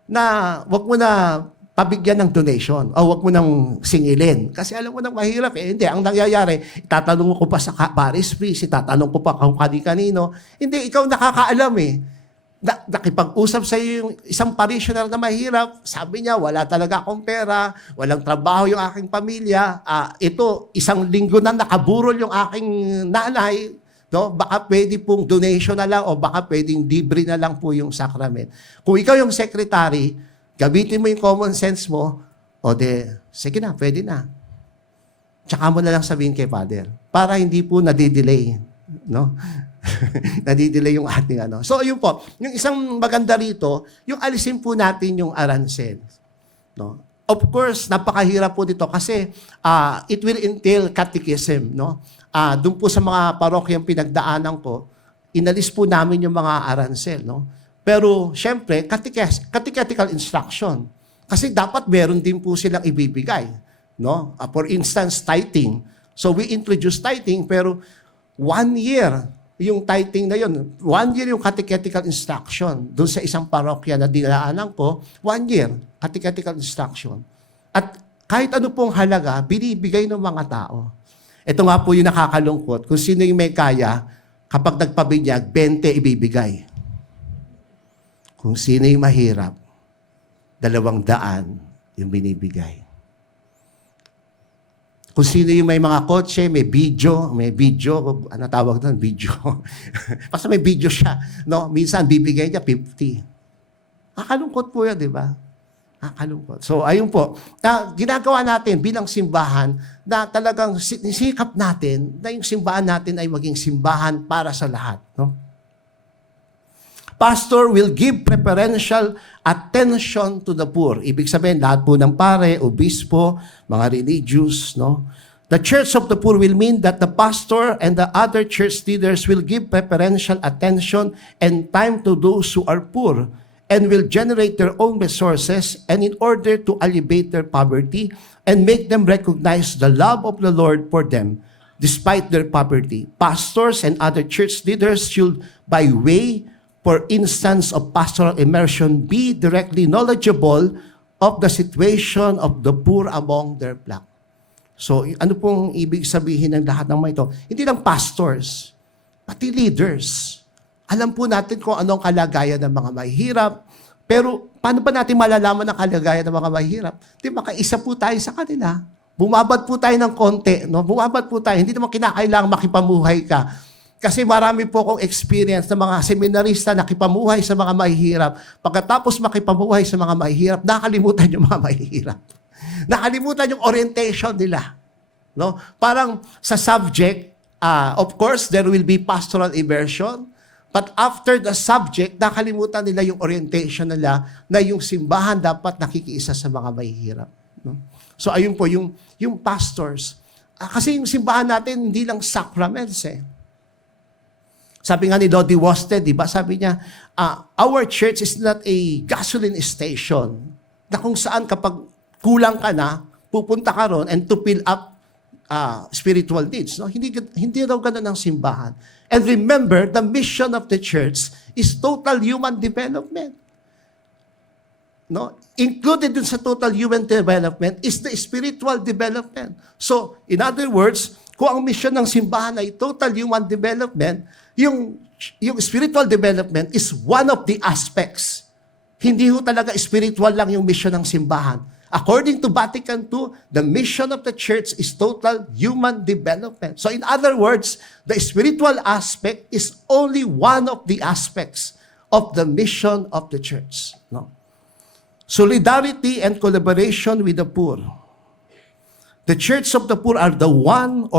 na wag mo na pabigyan ng donation o wag mo nang singilin. Kasi alam mo nang mahirap Hindi, ang nangyayari, itatanong ko pa sa parish priest, itatanong ko pa kung kani-kanino. Hindi, ikaw nakakaalam nakipag-usap sa iyo yung isang parishioner na mahirap, sabi niya, wala talaga akong pera, walang trabaho yung aking pamilya, ito, isang linggo na nakaburol yung aking nanay, no? Baka pwede pong donation na lang o baka pwedeng libre na lang po yung sacrament. Kung ikaw yung secretary, gamitin mo yung common sense mo, sige na, pwede na. Tsaka mo na lang sabihin kay Father, para hindi po nadidelay, no? Nadidelay yung ating So, yun po. Yung isang maganda rito, yung alisin po natin yung arancel. No? Of course, napakahirap po dito kasi it will entail catechism. No? Doon po sa mga parokyang pinagdaanan ko, inalis po namin yung mga arancel. No? Pero, syempre, catechetical instruction. Kasi dapat meron din po silang ibibigay. No? For instance, tithing. So, we introduce tithing, pero 1 year yung tithing na yun. 1 year yung catechetical instruction. Doon sa isang parokya na dinaanan ko, 1 year, catechetical instruction. At kahit ano pong halaga, binibigay ng mga tao. Ito nga po yung nakakalungkot. Kung sino yung may kaya, kapag nagpabinyag, 20 ibibigay. Kung sino yung mahirap, 200 yung binibigay. Kung sino yung may mga kotse, may video, ano tawag doon? Video. Basta may video siya. No? Minsan, bibigay niya 50. Kakalungkot po yan, di ba? Kakalungkot. So, ayun po. Ginagawa natin bilang simbahan na talagang sikap natin na yung simbahan natin ay maging simbahan para sa lahat. No? Pastor will give preferential attention to the poor. Ibig sabihin, lahat po ng pare, obispo, mga religious, no? The church of the poor will mean that the pastor and the other church leaders will give preferential attention and time to those who are poor and will generate their own resources and in order to alleviate their poverty and make them recognize the love of the Lord for them despite their poverty. Pastors and other church leaders should, by way for instance of pastoral immersion, be directly knowledgeable of the situation of the poor among their flock. So, ano pong ibig sabihin ng lahat ng mga ito? Hindi lang pastors, pati leaders. Alam po natin kung anong kalagayan ng mga mahihirap, pero paano ba natin malalaman ang kalagayan ng mga mahihirap? Di ba, kaisa po tayo sa kanila. Bumabad po tayo ng konti, no? Bumabad po tayo. Hindi naman kinakailangang makipamuhay ka. Kasi marami po akong experience ng mga seminarista na kipamuhay sa mga mahihirap. Pagkatapos makipamuhay sa mga mahihirap, nakalimutan yung mga mahihirap. Nakalimutan yung orientation nila. No? Parang sa subject, of course, there will be pastoral immersion. But after the subject, nakalimutan nila yung orientation nila na yung simbahan dapat nakikiisa sa mga mahihirap. No? So ayun po, yung pastors. Kasi yung simbahan natin, hindi lang sacraments Sabi nga ni Lodi Woste, di ba? Sabi niya, our church is not a gasoline station na kung saan kapag kulang ka na, pupunta ka ron and to fill up spiritual needs. No? Hindi raw ganun ang simbahan. And remember, the mission of the church is total human development. No? Included dun sa total human development is the spiritual development. So, in other words, kung ang mission ng simbahan ay total human development, yung spiritual development is one of the aspects. Hindi ho talaga spiritual lang yung mission ng simbahan. According to Vatican II, the mission of the church is total human development. So in other words, the spiritual aspect is only one of the aspects of the mission of the church. No? Solidarity and collaboration with the poor. The church of the poor are the one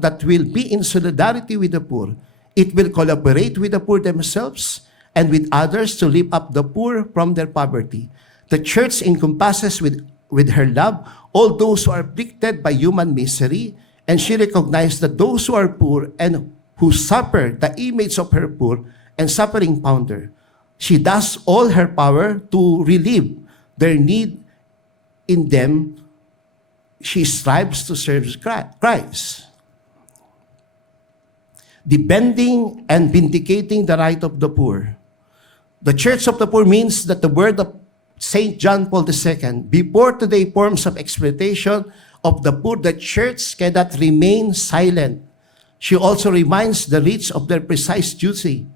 that will be in solidarity with the poor. It will collaborate with the poor themselves and with others to lift up the poor from their poverty. The church encompasses with her love all those who are afflicted by human misery, and she recognizes that those who are poor and who suffer the image of her poor and suffering founder. She does all her power to relieve their need in them she strives to serve Christ. Defending and vindicating the right of the poor. The Church of the Poor means that the word of St. John Paul II, before today forms of exploitation of the poor, the Church cannot remain silent. She also reminds the rich of their precise duty.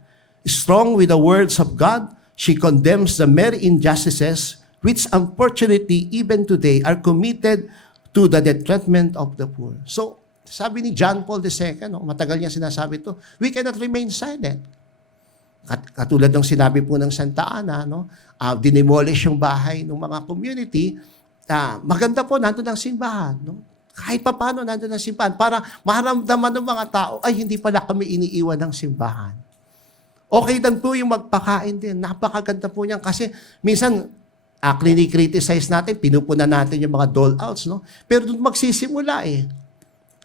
Strong with the words of God, she condemns the mere injustices which unfortunately even today are committed to the detriment of the poor. So, sabi ni John Paul II, matagal niya sinasabi ito, we cannot remain silent. Katulad ng sinabi po ng Santa Ana, dinemolish yung bahay ng mga community, maganda po, nandun ang simbahan. Kahit pa paano, nandun ang simbahan para maramdaman ng mga tao, ay hindi pala kami iniiwan ng simbahan. Okay lang po yung magpakain din. Napakaganda po niyan kasi minsan, clinic-criticize natin, pinupunan natin yung mga dole-outs, no? Pero doon magsisimula eh.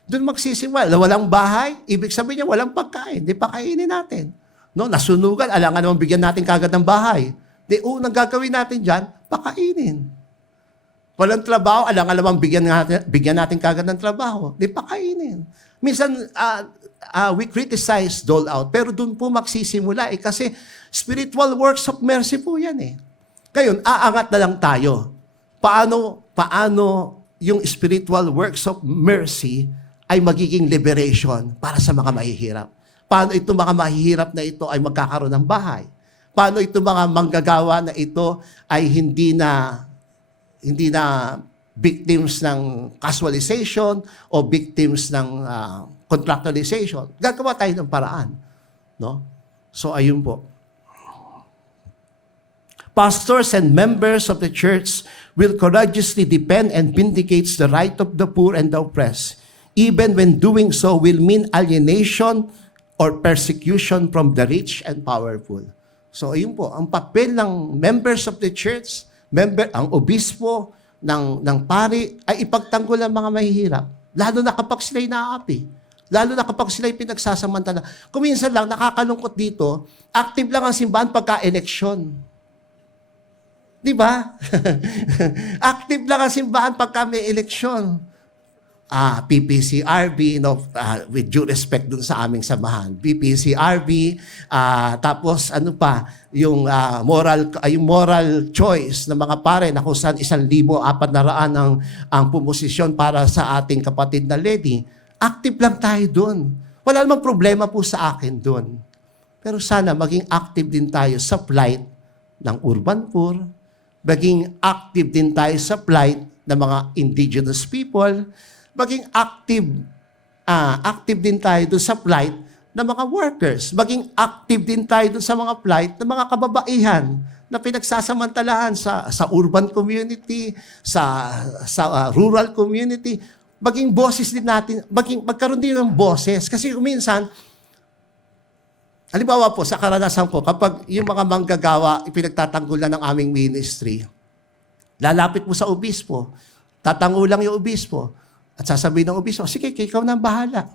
Doon magsisimula. Walang bahay, ibig sabihin niya, walang pagkain. Di pakainin natin. No, nasunugan, alangan naman bigyan natin kagad ng bahay. Di, unang gagawin natin dyan, pakainin. Walang trabaho, alangan naman bigyan natin kagad ng trabaho. Di, pakainin. Minsan, we criticize dole out, pero doon po magsisimula eh, kasi spiritual works of mercy po yan eh. Ngayon, aangat na lang tayo. Paano yung spiritual works of mercy ay magiging liberation para sa mga mahihirap? Paano itong mga mahihirap na ito ay magkakaroon ng bahay? Paano itong mga manggagawa na ito ay hindi na victims ng casualization o victims ng contractualization? Gagawa tayo ng paraan. No? So, ayun po. Pastors and members of the church will courageously defend and vindicate the right of the poor and the oppressed, even when doing so will mean alienation or persecution from the rich and powerful. So, ayun po, ang papel ng members of the church, ang obispo, ng pari, ay ipagtanggol ang mga mahihirap. Lalo na kapag sila'y naaapi. Lalo na kapag sila'y pinagsasamantala. Kung minsan lang, nakakalungkot dito, active lang ang simbahan pagka-eleksyon. Di ba? Active lang ang simbahan pagka may eleksyon. PPCRB, with due respect dun sa aming samahan. PPCRB, tapos ano pa, yung moral choice ng mga pare na kung saan 1,400 ang pumosisyon para sa ating kapatid na lady. Active lang tayo dun. Wala namang problema po sa akin dun. Pero sana maging active din tayo sa plight ng urban poor, maging active din tayo sa plight ng mga indigenous people, maging active din tayo doon sa plight ng mga workers. Maging active din tayo doon sa mga plight ng mga kababaihan na pinagsasamantalahan sa urban community, sa rural community. Maging boses din natin, magkaroon din ng boses. Kasi minsan, halimbawa po, sa karanasan ko, kapag yung mga manggagawa, ipinagtatanggol na ng aming ministry, lalapit mo sa obispo, tatangulang yung obispo, at sasabihin ng obispo, sige, ikaw na ang bahala.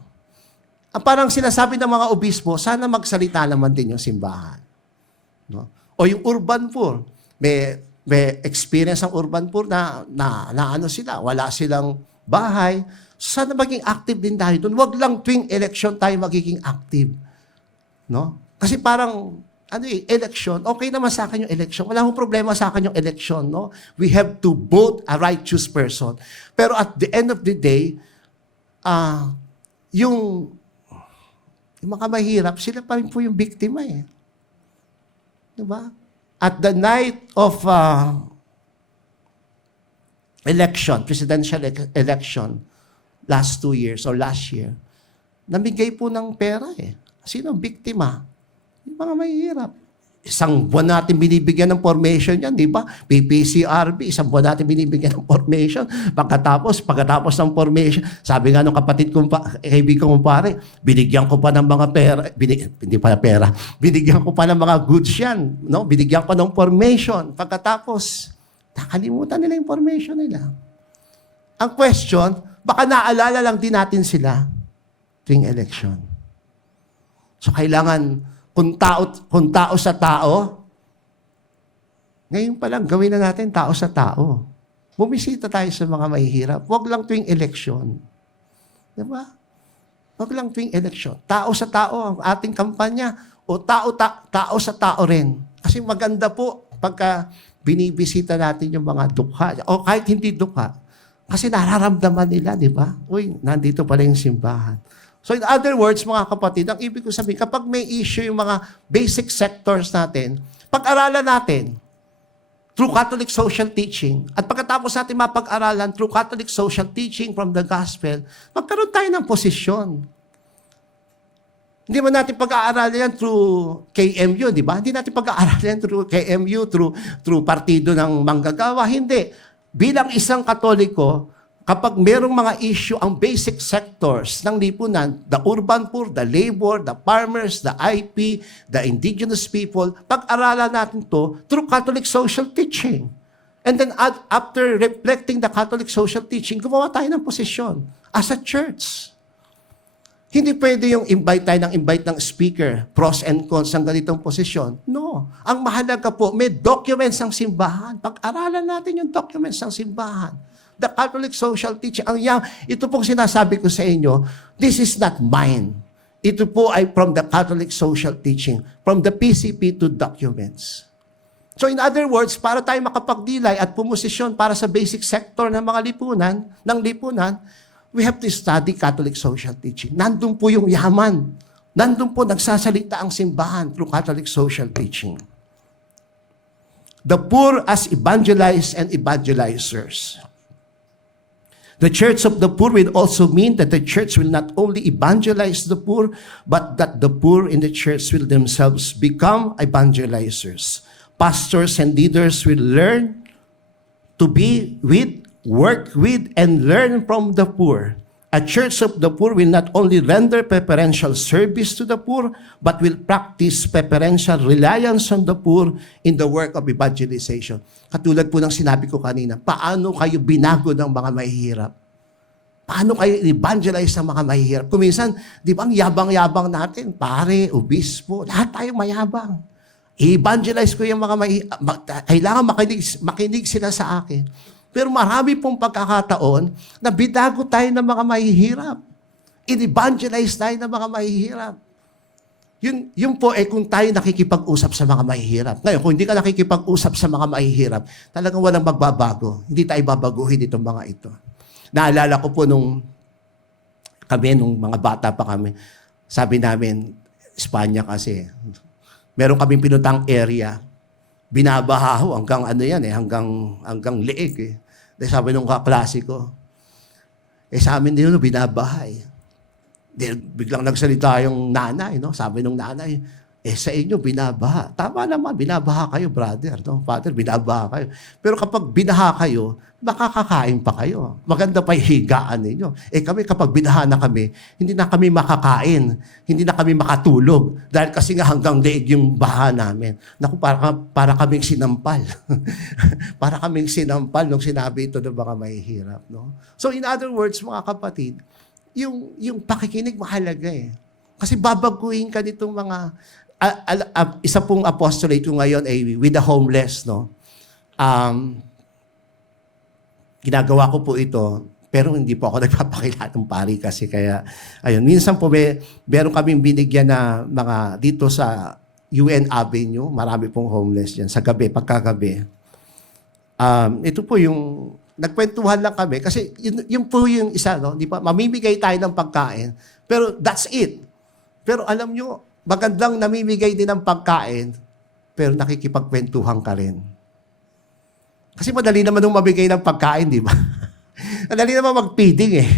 Parang sinasabi ng mga obispo, sana magsalita naman din yung simbahan. No? O yung urban poor, may experience ang urban poor na ano sila, wala silang bahay. Sana maging active din tayo doon. Huwag lang tuwing election tayo magiging active. No? Kasi parang, election, okay naman sa akin yung election. Wala akong problema sa akin yung election, no? We have to vote a righteous person. Pero at the end of the day, yung mga mahirap, sila pa rin po yung biktima eh. Diba? At the night of election, presidential election, last 2 years or last year, namigay po ng pera eh. Sino ang biktima? Yung mga mahihirap. Isang buwan natin binibigyan ng formation yan, di ba? PPCRB, isang buwan natin binibigyan ng formation. Pagkatapos ng formation, sabi nga nung kapatid kong kaibigan kong pare, binigyan ko pa ng mga pera, hindi pala pera, binigyan ko pa ng mga goods yan, no? Binigyan ko ng formation. Pagkatapos, nakalimutan nila yung formation nila. Ang question, baka naalala lang din natin sila tuwing election. So kailangan, kung tao sa tao, ngayon pa lang, gawin na natin tao sa tao. Bumisita tayo sa mga mahihirap. Huwag lang tuwing eleksyon. Di ba? Huwag lang tuwing eleksyon. Tao sa tao ang ating kampanya o tao sa tao rin. Kasi maganda po pagka binibisita natin yung mga dukha o kahit hindi dukha. Kasi nararamdaman nila, di ba? Uy, nandito pala yung simbahan. So in other words, mga kapatid, ang ibig ko sabihin, kapag may issue yung mga basic sectors natin, pag-aralan natin through Catholic social teaching. At pagkatapos natin mapag-aralan through Catholic social teaching from the gospel, magkaroon tayo ng posisyon. Hindi mo natin pag-aaralan yan through KMU, di ba? Hindi natin pag-aaralan yan through KMU, through partido ng manggagawa. Hindi. Bilang isang Katoliko, kapag merong mga issue ang basic sectors ng lipunan, the urban poor, the labor, the farmers, the IP, the indigenous people, pag-aralan natin to through Catholic social teaching. And then after reflecting the Catholic social teaching, gumawa tayo ng posisyon as a church. Hindi pwede yung invite ng speaker, pros and cons ng ganitong posisyon. No. Ang mahalaga po, may documents ng simbahan. Pag-aralan natin yung documents ng simbahan. The Catholic social teaching. Ito pong sinasabi ko sa inyo, this is not mine. Ito po ay from the Catholic social teaching, from the PCP to documents. So in other words, para tayo makapagdilay at pumosisyon para sa basic sector ng mga lipunan, we have to study Catholic social teaching. Nandun po yung yaman. Nandun po nagsasalita ang simbahan through Catholic social teaching. The poor as evangelized and evangelizers. The church of the poor will also mean that the church will not only evangelize the poor, but that the poor in the church will themselves become evangelizers. Pastors and leaders will learn to be with, work with, and learn from the poor. A church of the poor will not only render preferential service to the poor, but will practice preferential reliance on the poor in the work of evangelization. Katulad po ng sinabi ko kanina, paano kayo binago ng mga mahihirap? Paano kayo evangelize ng mga mahihirap? Kuminsan, di ba, ang yabang-yabang natin, pare, obispo, lahat tayo mayabang. I-evangelize ko yung mga mahihirap. Kailangan makinig sila sa akin. Pero marami pong pagkakataon na binago tayo ng mga mahihirap. In-evangelize tayo ng mga mahihirap. Yun po kung tayo nakikipag-usap sa mga mahihirap. Ngayon, kung hindi ka nakikipag-usap sa mga mahihirap, talagang walang magbabago. Hindi tayo babaguhin itong mga ito. Naalala ko po nung mga bata pa kami, sabi namin, Espanya kasi, meron kaming pinuntang area, binabaha ho hanggang hanggang leeg eh. Dahil sabi nung kaklase ko, sa amin din binabaha eh. Biglang nagsalita yung nanay, no? Sabi nung nanay, sa inyo binabaha. Tama naman, binabaha kayo, brother. No? Father, binabaha kayo. Pero kapag binaha kayo, makakakain pa kayo. Maganda pa yung higaan ninyo. Kami, kapag binaha na kami, hindi na kami makakain. Hindi na kami makatulog. Dahil kasi nga hanggang leeg yung baha namin. Naku, para kaming sinampal. Para kaming sinampal nung sinabi ito ng mga mahihirap. No? So in other words, mga kapatid, yung pakikinig mahalaga eh. Kasi babaguhin ka nitong mga... isa pong apostolate ko ngayon ay with the homeless, no? Ginagawa ko po ito, pero hindi po ako nagpapakilala ng pari kasi kaya, ayun. Minsan po meron kaming binigyan na mga dito sa UN Avenue, marami pong homeless dyan, sa gabi, pagkagabi. Ito po yung, nagkwentuhan lang kami, kasi yun po yung isa, no? Di ba? Mamimigay tayo ng pagkain, pero that's it. Pero alam nyo, magandang namimigay din ng pagkain, pero nakikipagkwentuhan ka rin. Kasi madali naman nung mabigay ng pagkain, di ba? Madali naman mag-feeding eh.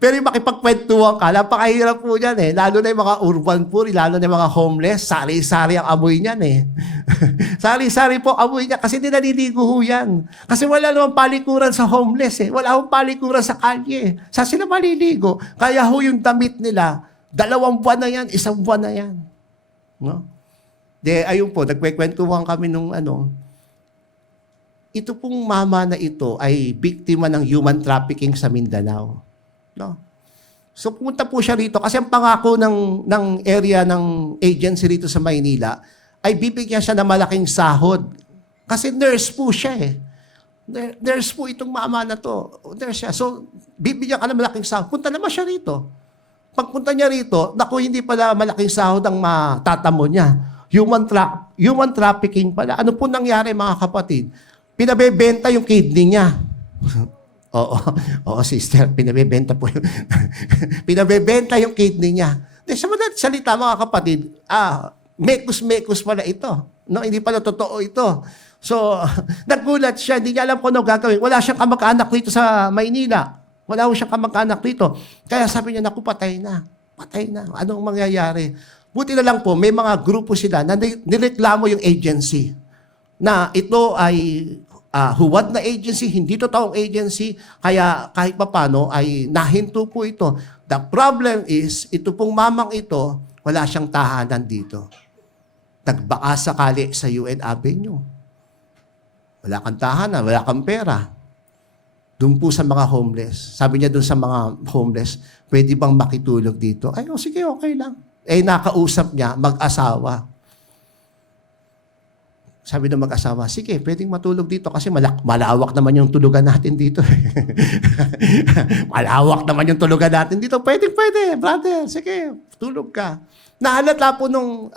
Pero yung makipagkwentuhan ka, napakahirap po yan eh. Lalo na yung mga urban poor, lalo na yung mga homeless, sari-sari ang amoy niyan eh. Sari-sari po amoy niya kasi hindi naliligo ho yan. Kasi wala namang palikuran sa homeless eh. Wala akong palikuran sa kalye. Saan sila maliligo? Kaya ho yung damit nila, 2 buwan na yan, 1 buwan na yan. No? Ayun po, nagkwekwentuhan kami nung ito pong mama na ito ay biktima ng human trafficking sa Mindanao. No? So pumunta po siya rito kasi ang pangako ng area ng agency rito sa Maynila ay bibigyan siya ng malaking sahod. Kasi nurse po siya eh. There's po itong mama na to. There's siya. So, bibigyan ka ng malaking sahod. Punta naman siya rito. Pagpunta niya rito, naku, hindi pala malaking sahod ang matatamo niya. Human trafficking pala. Ano po nangyari, mga kapatid? Pinabebenta yung kidney niya. Oo, sister, pinabebenta po yung pinabebenta yung kidney niya. Sa madalit salita, mga kapatid, mekus-mekus pala ito. No, hindi pala totoo ito. So, nagulat siya, hindi niya alam kung ano gagawin. Wala siyang kamag-anak dito sa Maynila. Wala siyang kamag-anak dito. Kaya sabi niya, naku, patay na. Patay na. Anong mangyayari? Buti na lang po, may mga grupo sila na nireklamo yung agency na ito ay huwad na agency, hindi totoong agency, kaya kahit papano ay nahinto po ito. The problem is, ito pong mamang ito, wala siyang tahanan dito. Nagbaka sakali sa UN Avenue. Wala kang tahanan, wala kang pera. Doon po sa mga homeless. Sabi niya doon sa mga homeless, pwede bang makitulog dito? Ay, sige, okay lang. Nakausap niya, mag-asawa. Sabi ng mag-asawa, sige, pwedeng matulog dito kasi malawak naman yung tulugan natin dito. Malawak naman yung tulugan natin dito. Pwede, brother. Sige, tulog ka. Nahalata po nung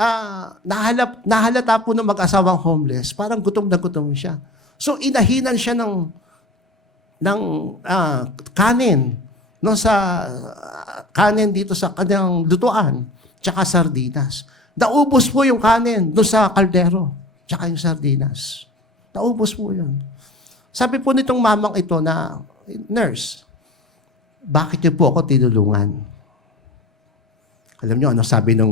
mag-asawang homeless, parang gutom na gutom siya. So, inahinan siya ng kanin. No, sa kanin dito sa kanyang lutuan, tsaka sardinas. Naubos po yung kanin doon sa kaldero, tsaka yung sardinas. Naubos po yun. Sabi po nitong mamang ito na, nurse, bakit niyo po ako tinulungan? Alam niyo, ano sabi nung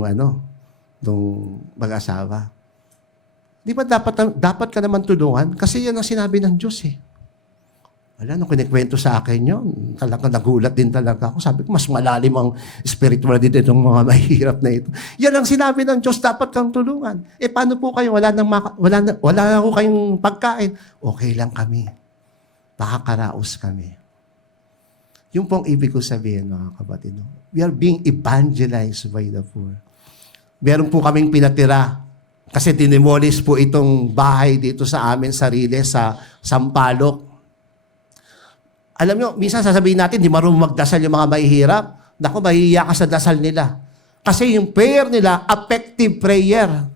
mag-asawa? Di ba dapat ka naman tulungan? Kasi yan ang sinabi ng Diyos eh. Wala, nung kinikwento sa akin yun, talagang nagulat din talaga ako. Sabi ko, mas malalim ang spirituality din ng mga mahirap na ito. Yan ang sinabi ng Diyos, dapat kang tulungan. Paano po kayo? Wala na ko kayong pagkain. Okay lang kami. Makakaraos kami. Yung pong ibig ko sabihin, mga kapatid, no? We are being evangelized by the poor. Meron po kaming pinatira. Kasi dinemolis po itong bahay dito sa amin sarili sa Sampaloc. Alam nyo, minsan sasabihin natin, di marunong magdasal yung mga mahihirap. Naku, mahihiya ka sa dasal nila. Kasi yung prayer nila, affective prayer.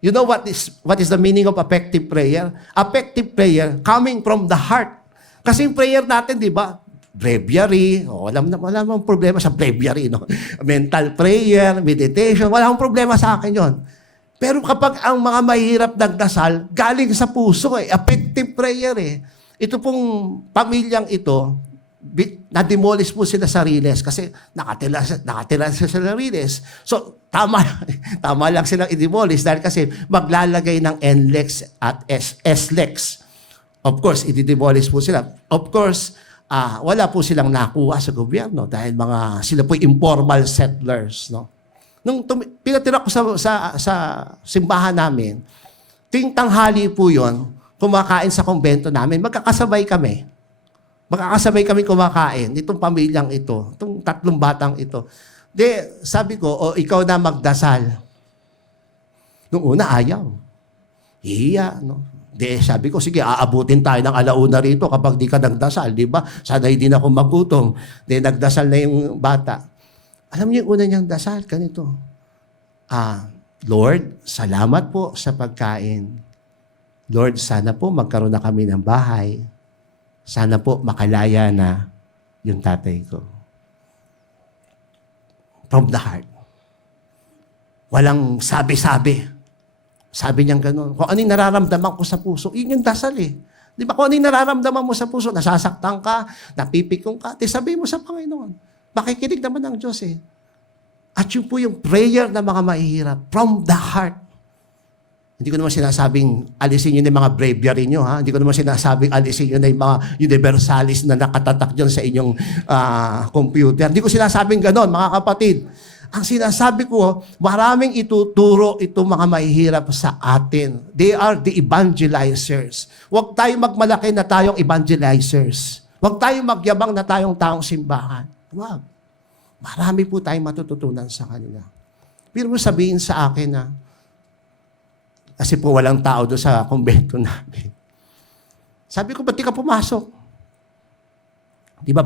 You know what is the meaning of affective prayer? Affective prayer coming from the heart. Kasi yung prayer natin, di ba? Breviary. Wala namang problema sa breviary. No? Mental prayer, meditation. Wala akong problema sa akin yon. Pero kapag ang mga mahirap nagdasal, galing sa puso affective prayer eh. Ito pong pamilyang ito, na-demolish po sila sa Riles kasi nakatira sila sa Riles. So, tama lang silang i-demolish dahil kasi maglalagay ng NLEX at SLEX. Of course, i-demolish po sila. Of course, wala po silang nakuha sa gobyerno dahil sila po informal settlers. No? Nung pinatira ko sa simbahan namin, ting tanghali po yon, kumakain sa kumbento namin, magkakasabay kami. Magkakasabay kami kumakain, itong pamilyang ito, itong 3 batang ito. Sabi ko, ikaw na magdasal. Nung una, ayaw. Hiya, no? Sabi ko, sige, aabutin tayo ng alauna rito kapag di ka nagdasal, di ba? Sanay din ako magutom. Nagdasal na yung bata. Alam niyo yung una niyang dasal, ganito. Lord, salamat po sa pagkain. Lord, sana po magkaroon na kami ng bahay. Sana po makalaya na yung tatay ko. From the heart. Walang sabi-sabi. Sabi niyang gano'n. Kung anong nararamdaman ko sa puso, yun yung dasal eh. Di ba? Kung anong nararamdaman mo sa puso, nasasaktan ka, napipikong ka, sabihin mo sa Panginoon. Makikinig naman ng Diyos eh. At yun po yung prayer ng mga mahihirap from the heart. Hindi ko naman sinasabing alisin nyo na yung mga breviary nyo. Ha? Hindi ko naman sinasabing alisin nyo na yung mga universalis na nakatatak dyan sa inyong computer. Hindi ko sinasabing ganon, mga kapatid. Ang sinasabi ko, maraming ituturo itong mga mahihirap sa atin. They are the evangelizers. Huwag tayong magmalaki na tayong evangelizers. Huwag tayong magyabang na tayong taong simbahan. Huwag. Marami po tayong matututunan sa kanila. Pero mo sabihin sa akin na, kasi po walang tao doon sa kumbento namin. Sabi ko, ba't di ka pumasok? Di ba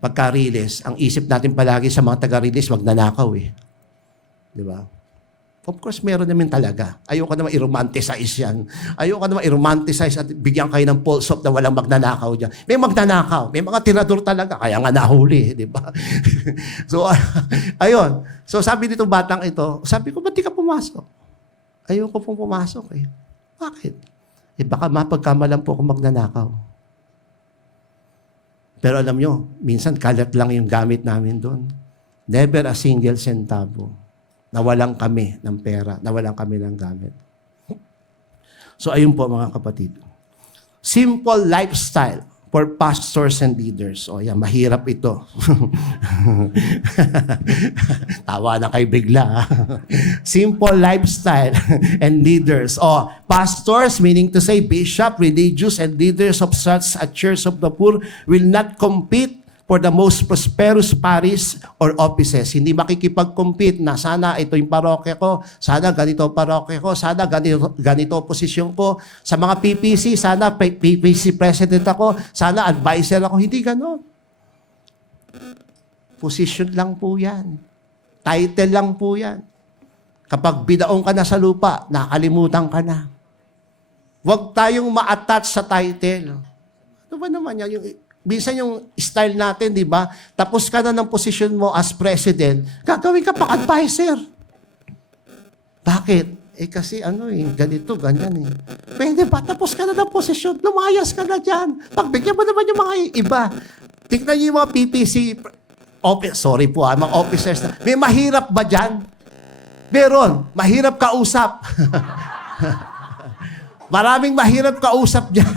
pagka-release, ang isip natin palagi sa mga taga-release, wag nanakaw eh. Di ba? Of course, meron naman talaga. Ayoko naman i-romanticize yan. Ayoko naman i-romanticize at bigyan kayo ng pulse of na walang magnanakaw dyan. May magnanakaw. May mga tirador talaga. Kaya nga nahuli. Di ba? So, ayun. So, sabi nito batang ito, sabi ko, ba't di ka pumasok? Ayoko pong pumasok eh. Bakit? Eh, baka mapagkamalan po ako magnanakaw. Pero alam nyo, minsan kalat lang yung gamit namin doon. Never a single centavo. Nawalan kami ng pera, nawalan kami ng gamit. So ayun po mga kapatid. Simple lifestyle for pastors and leaders. O yan, mahirap ito. Tawa na kayo bigla. Simple lifestyle and leaders. O, pastors, meaning to say bishop, religious, and leaders of such a church of the poor will not compete for the most prosperous parish or offices. Hindi makikipag-compete na sana ito yung parokya ko, sana ganito ang parokya ko, sana ganito ang posisyon ko. Sa mga PPC, sana PPC president ako, sana advisor ako. Hindi ganon. Position lang po yan. Title lang po yan. Kapag bidaong ka na sa lupa, nakalimutan ka na. Huwag tayong ma-attach sa title. Ano ba naman yan? Minsan yung style natin, di ba? Tapos ka na ng position mo as president, gagawin ka pa advisor. Bakit? Eh kasi ganito, ganyan eh. Pwede ba? Tapos ka na ng posisyon, lumayas ka na dyan. Pagbigyan mo naman yung mga iba. Tingnan niyo yung mga PPC, mga officers na. May mahirap ba dyan? Meron. Mahirap kausap. Maraming mahirap kausap dyan.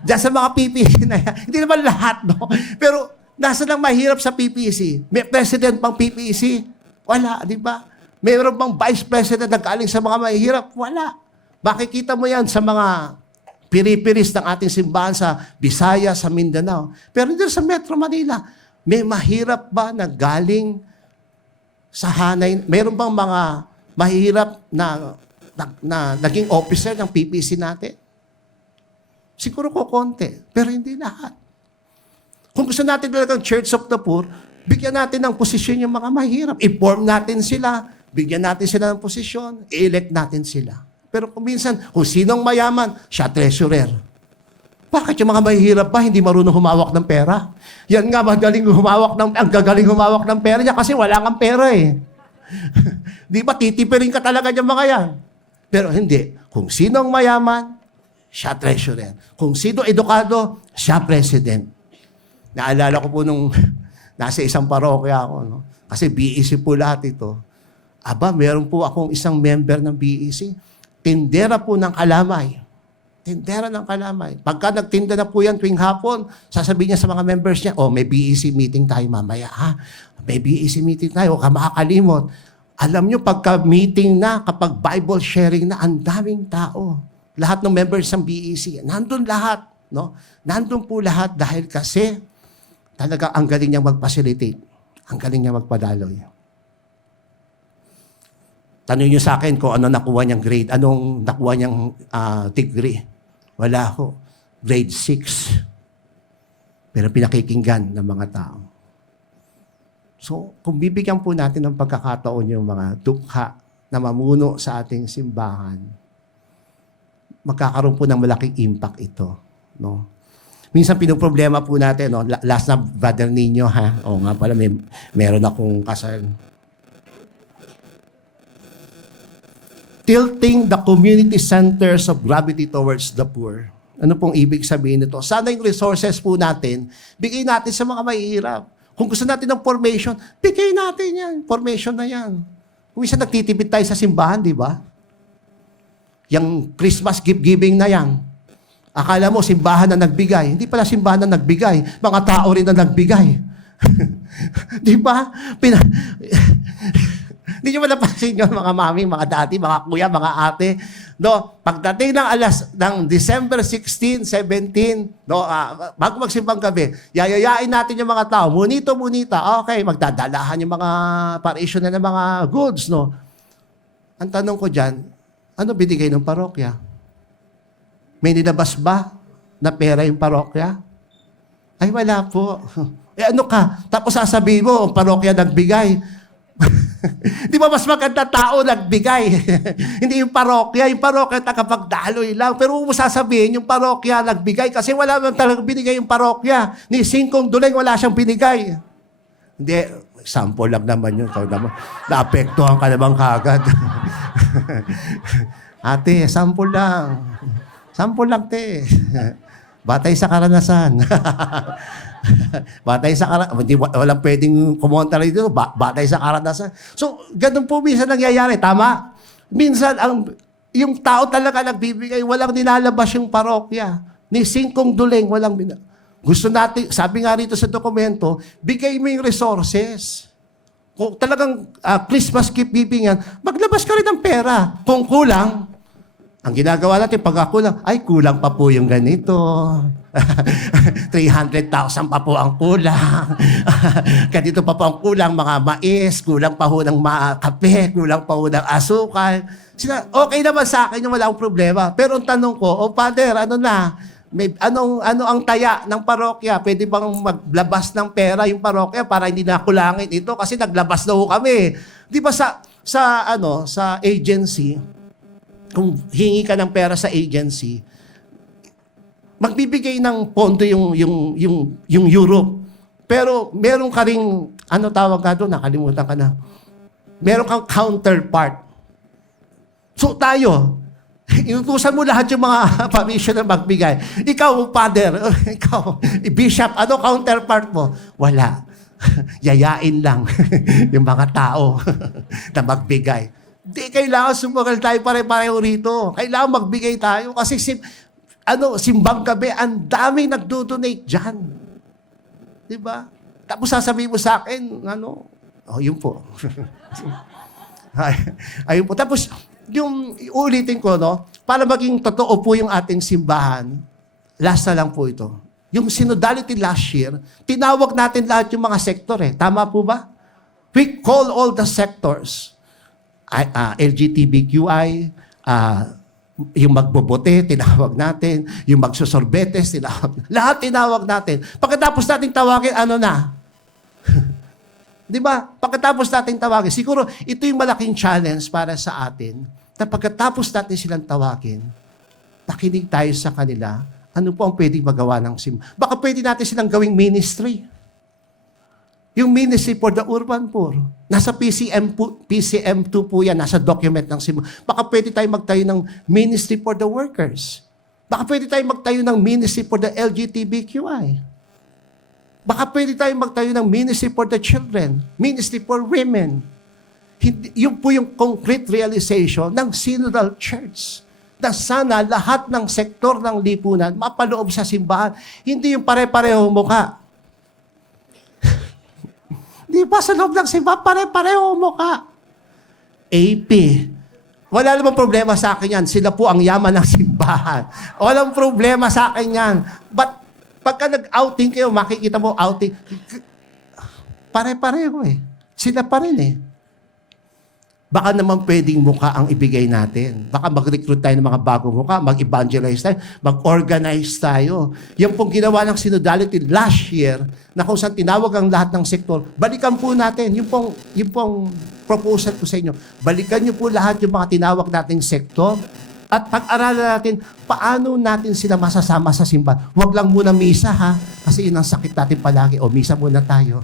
Diyan sa mga PPC na yan. Hindi naman lahat, no? Pero nasa lang mahirap sa PPC? May president pang PPC? Wala, di ba? Mayroon bang vice president na galing sa mga mahirap? Wala. Makikita mo yan sa mga piripiris ng ating simbahan sa Visayas, sa Mindanao. Pero dito sa Metro Manila, may mahirap ba na galing sa hanay? Mayroon bang mga mahirap na naging officer ng PPC natin? Siguro ko konti, pero hindi lahat. Kung gusto natin talagang Church of the Poor, bigyan natin ng posisyon yung mga mahirap. I-form natin sila, bigyan natin sila ng posisyon, i-elect natin sila. Pero kung minsan, kung sinong mayaman, siya treasurer. Bakit yung mga mahihirap ba hindi marunong humawak ng pera? Yan nga, ang gagaling humawak ng pera niya kasi wala kang pera eh. Di ba, titipirin ka talaga yung mga yan. Pero hindi. Kung sinong mayaman, siya treasurer. Kung sino edukado, siya president. Naalala ko po nung nasa isang parokya ako, no? Kasi BEC po lahat ito. Aba, meron po akong isang member ng BEC. Tindera po ng kalamay. Tindera ng kalamay. Pagka nagtinda na po yan tuwing hapon, sasabihin niya sa mga members niya, may BEC meeting tayo mamaya. May BEC meeting tayo, huwag ka makakalimot. Alam niyo, pagka meeting na, kapag Bible sharing na, ang daming tao. Lahat ng members ng BEC, nandun lahat. No? Nandun po lahat dahil kasi talaga ang galing niyang mag-facilitate. Ang galing niyang magpadaloy. Tanong niyo sa akin kung ano nakuha niyang grade, anong nakuha niyang degree. Wala ako. Grade 6. Pero pinakikinggan ng mga tao. So, kung bibigyan po natin ng pagkakataon yung mga dukha na mamuno sa ating simbahan, magkakaroon po ng malaking impact ito. No? Minsan pinoproblema po natin, no? Last na, Brother Nino, ha? O nga pala, meron akong kasal. Tilting the community centers of gravity towards the poor. Ano pong ibig sabihin nito? Sana yung resources po natin, bigay natin sa mga mahihirap. Kung gusto natin ng formation, bigay natin yan. Formation na yan. Kung isa nagtitipid tayo sa simbahan, di ba? Yung Christmas gift giving na yan. Akala mo, simbahan na nagbigay. Hindi pala simbahan na nagbigay. Mga tao rin na nagbigay. Di ba? Hindi nyo malapasin yun, mga mami, mga dati, mga kuya, mga ate. No, pagdating ng December 16, 17, no, bago magsimbang gabi, yayayain natin yung mga tao. Munito, munita. Okay, magdadalahan yung mga parisyon na ng mga goods, no. Ang tanong ko dyan, ano binigay ng parokya? May nilabas ba na pera yung parokya? Ay, wala po. Eh ano ka? Tapos sasabihin mo, ang parokya nagbigay. Di ba mas maganda tao nagbigay? Hindi yung parokya. Yung parokya takapagdaloy lang. Pero kung mo sasabihin, yung parokya nagbigay kasi wala man talagang binigay yung parokya. Ni Singkong Duleng, wala siyang binigay. Hindi, sample lang naman yun. Ikaw naman, naapektuhan ka naman kagad. Ate, sample lang. Sample lang, te. Batay sa karanasan. Batay sa karanasan. Walang pwedeng kumontra dito. Batay sa karanasan. So, ganun po minsan nangyayari. Tama? Minsan, yung tao talaga nagbibigay, walang nilalabas yung parokya. Ni Singkong Duleng, walang gusto natin, sabi nga rito sa dokumento, bigay mo yung resources. Kung talagang Christmas gift giving yan, maglabas ka rin ng pera. Kung kulang, ang ginagawa natin, pag kulang, ay kulang pa po yung ganito. 300,000 pa po ang kulang. Ganito pa po ang kulang, mga mais, kulang pa ho ng kape, kulang pa ho ng asukal. Sila, okay naman sa akin yung wala akong problema. Pero ang tanong ko, Father, ano ano ang taya ng parokya? Pwede bang maglabas ng pera yung parokya para hindi na kulangin ito? Kasi naglabas na ho kami. Di ba sa agency, kung hingi ka ng pera sa agency, magbibigay ng pondo yung Europe. Pero meron ka ring, ano tawag ka doon, nakalimutan ka na. Meron kang counterpart. So tayo, inutusan mo lahat yung mga permission na magbigay. Ikaw, Father, ikaw, Bishop, ano counterpart mo? Wala. Yayain lang yung mga tao na magbigay. Di kailangan sumagal tayo pare-pareho rito. Kailangan magbigay tayo kasi simbang gabi, ang daming nagdo-donate dyan. Diba? Tapos sasabihin mo sa akin, yun po. Ayun po. Tapos, yung ulitin ko, para maging totoo po yung ating simbahan, last na lang po ito. Yung synodality last year, tinawag natin lahat yung mga sektor eh. Tama po ba? We call all the sectors. LGBTQI, yung magbobote, tinawag natin. Yung magsusorbetes, tinawag. Lahat tinawag natin. Pagkatapos natin tawagin, Di ba? Pagkatapos natin tawagin, siguro ito yung malaking challenge para sa atin, na pagkatapos natin silang tawagin, nakinig tayo sa kanila, ano po ang pwedeng magawa ng simbahan? Baka pwede natin silang gawing ministry. Yung ministry for the urban poor. Nasa PCM2 po yan, nasa document ng simbahan. Baka pwede tayo magtayo ng ministry for the workers. Baka pwede tayo magtayo ng ministry for the LGBTQI. Baka pwede tayo magtayo ng ministry for the children, ministry for women. Yun po yung concrete realization ng Synodal Church. Na sana lahat ng sektor ng lipunan mapaloob sa simbahan. Hindi yung pare-pareho mukha. Di ba sa loob ng simbahan, pare-pareho mukha. AP. Wala namang problema sa akin yan. Sila po ang yaman ng simbahan. Walang problema sa akin yan. But pagka nag-outing kayo, makikita mo outing, pare-pareho eh. Sila pa rin eh. Baka naman pwedeng mukha ang ibigay natin. Baka mag-recruit tayo ng mga bagong mukha, mag-evangelize tayo, mag-organize tayo. Yan pong ginawa ng synodality last year, na kung saan tinawag ang lahat ng sektor, balikan po natin. Yung pong proposal ko sa inyo, balikan niyo po lahat yung mga tinawag nating sektor, at pag-aralan natin, paano natin sila masasama sa simbahan. Huwag lang muna misa, ha? Kasi yun ang sakit natin palagi. O, misa muna tayo.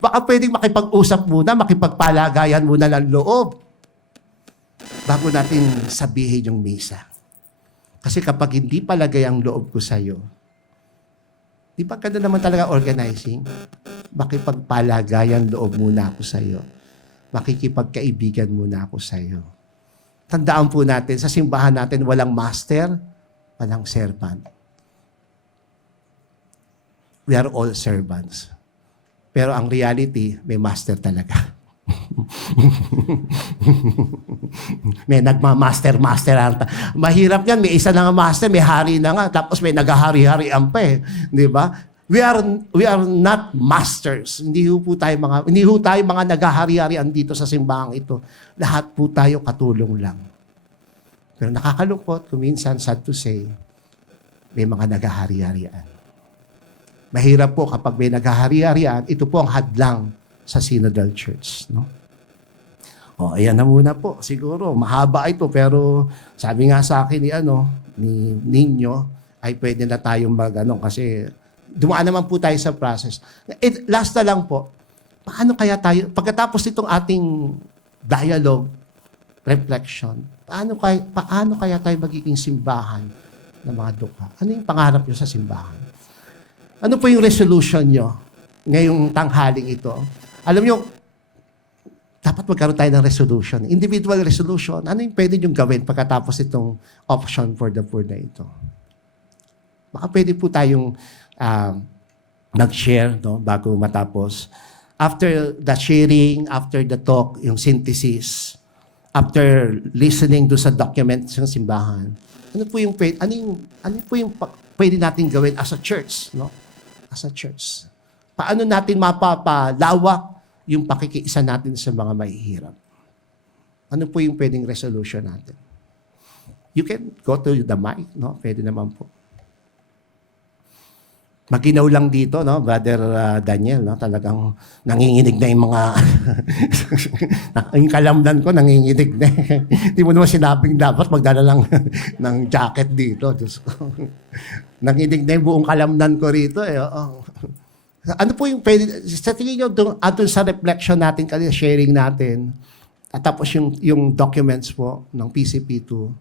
Baka pwedeng makipag-usap muna, makipagpalagayan muna ng loob bago natin sabihin yung misa. Kasi kapag hindi palagay ang loob ko sa'yo, di ba ganda naman talaga organizing? Makipagpalagayan loob muna ako sa'yo. Makikipagkaibigan muna ako sa'yo. Tandaan po natin, sa simbahan natin, walang master, walang servant. We are all servants. Pero ang reality, may master talaga. May nagma-master. Mahirap yan, may isa na nga master, may hari na nga, tapos may naghahari-harian pa eh. Di ba? We are not masters. Hindi ho tayo mga naghahari-harian dito sa simbahang ito. Lahat po tayo katulong lang. Pero nakakalungkot, kung minsan, sad to say, may mga naghahari-harian. Mahirap po kapag may naghahari-harian, ito po ang hadlang sa Synodal Church. No? O, ayan na muna po. Siguro, mahaba ito, pero sabi nga sa akin ni Ninyo, ay pwede na tayong kasi dumaan naman po tayo sa process. Last na lang po, paano kaya tayo, pagkatapos itong ating dialogue, reflection, paano kaya tayo magiging simbahan ng mga dukha? Ano yung pangarap nyo sa simbahan? Ano po yung resolution nyo ngayong tanghaling ito? Alam nyo, dapat magkaroon tayo ng resolution. Individual resolution. Ano yung pwede nyo gawin pagkatapos itong option for the poor na ito? Baka pwede po tayong nag-share bago matapos. After the sharing, after the talk, yung synthesis, after listening do sa documents ng simbahan, ano po yung pwede natin gawin as a church, no? As a church. Paano natin mapapalawak yung pakikiisa natin sa mga mahihirap? Ano po yung pwedeng resolution natin? You can go to the mic, no? Pwede naman po. Maginaw lang dito, no, Brother Daniel, no, talagang nanginginig na yung mga yung kalamnan ko nanginginig na. Hindi mo naman sinabing dapat magdala lang ng jacket dito. Diyos ko. Nanginginig na yung buong kalamnan ko rito eh. Oo. Ano po yung pwede, sa tingin nyo, doon sa reflection natin, kanina sharing natin, at tapos yung documents po ng PCP2,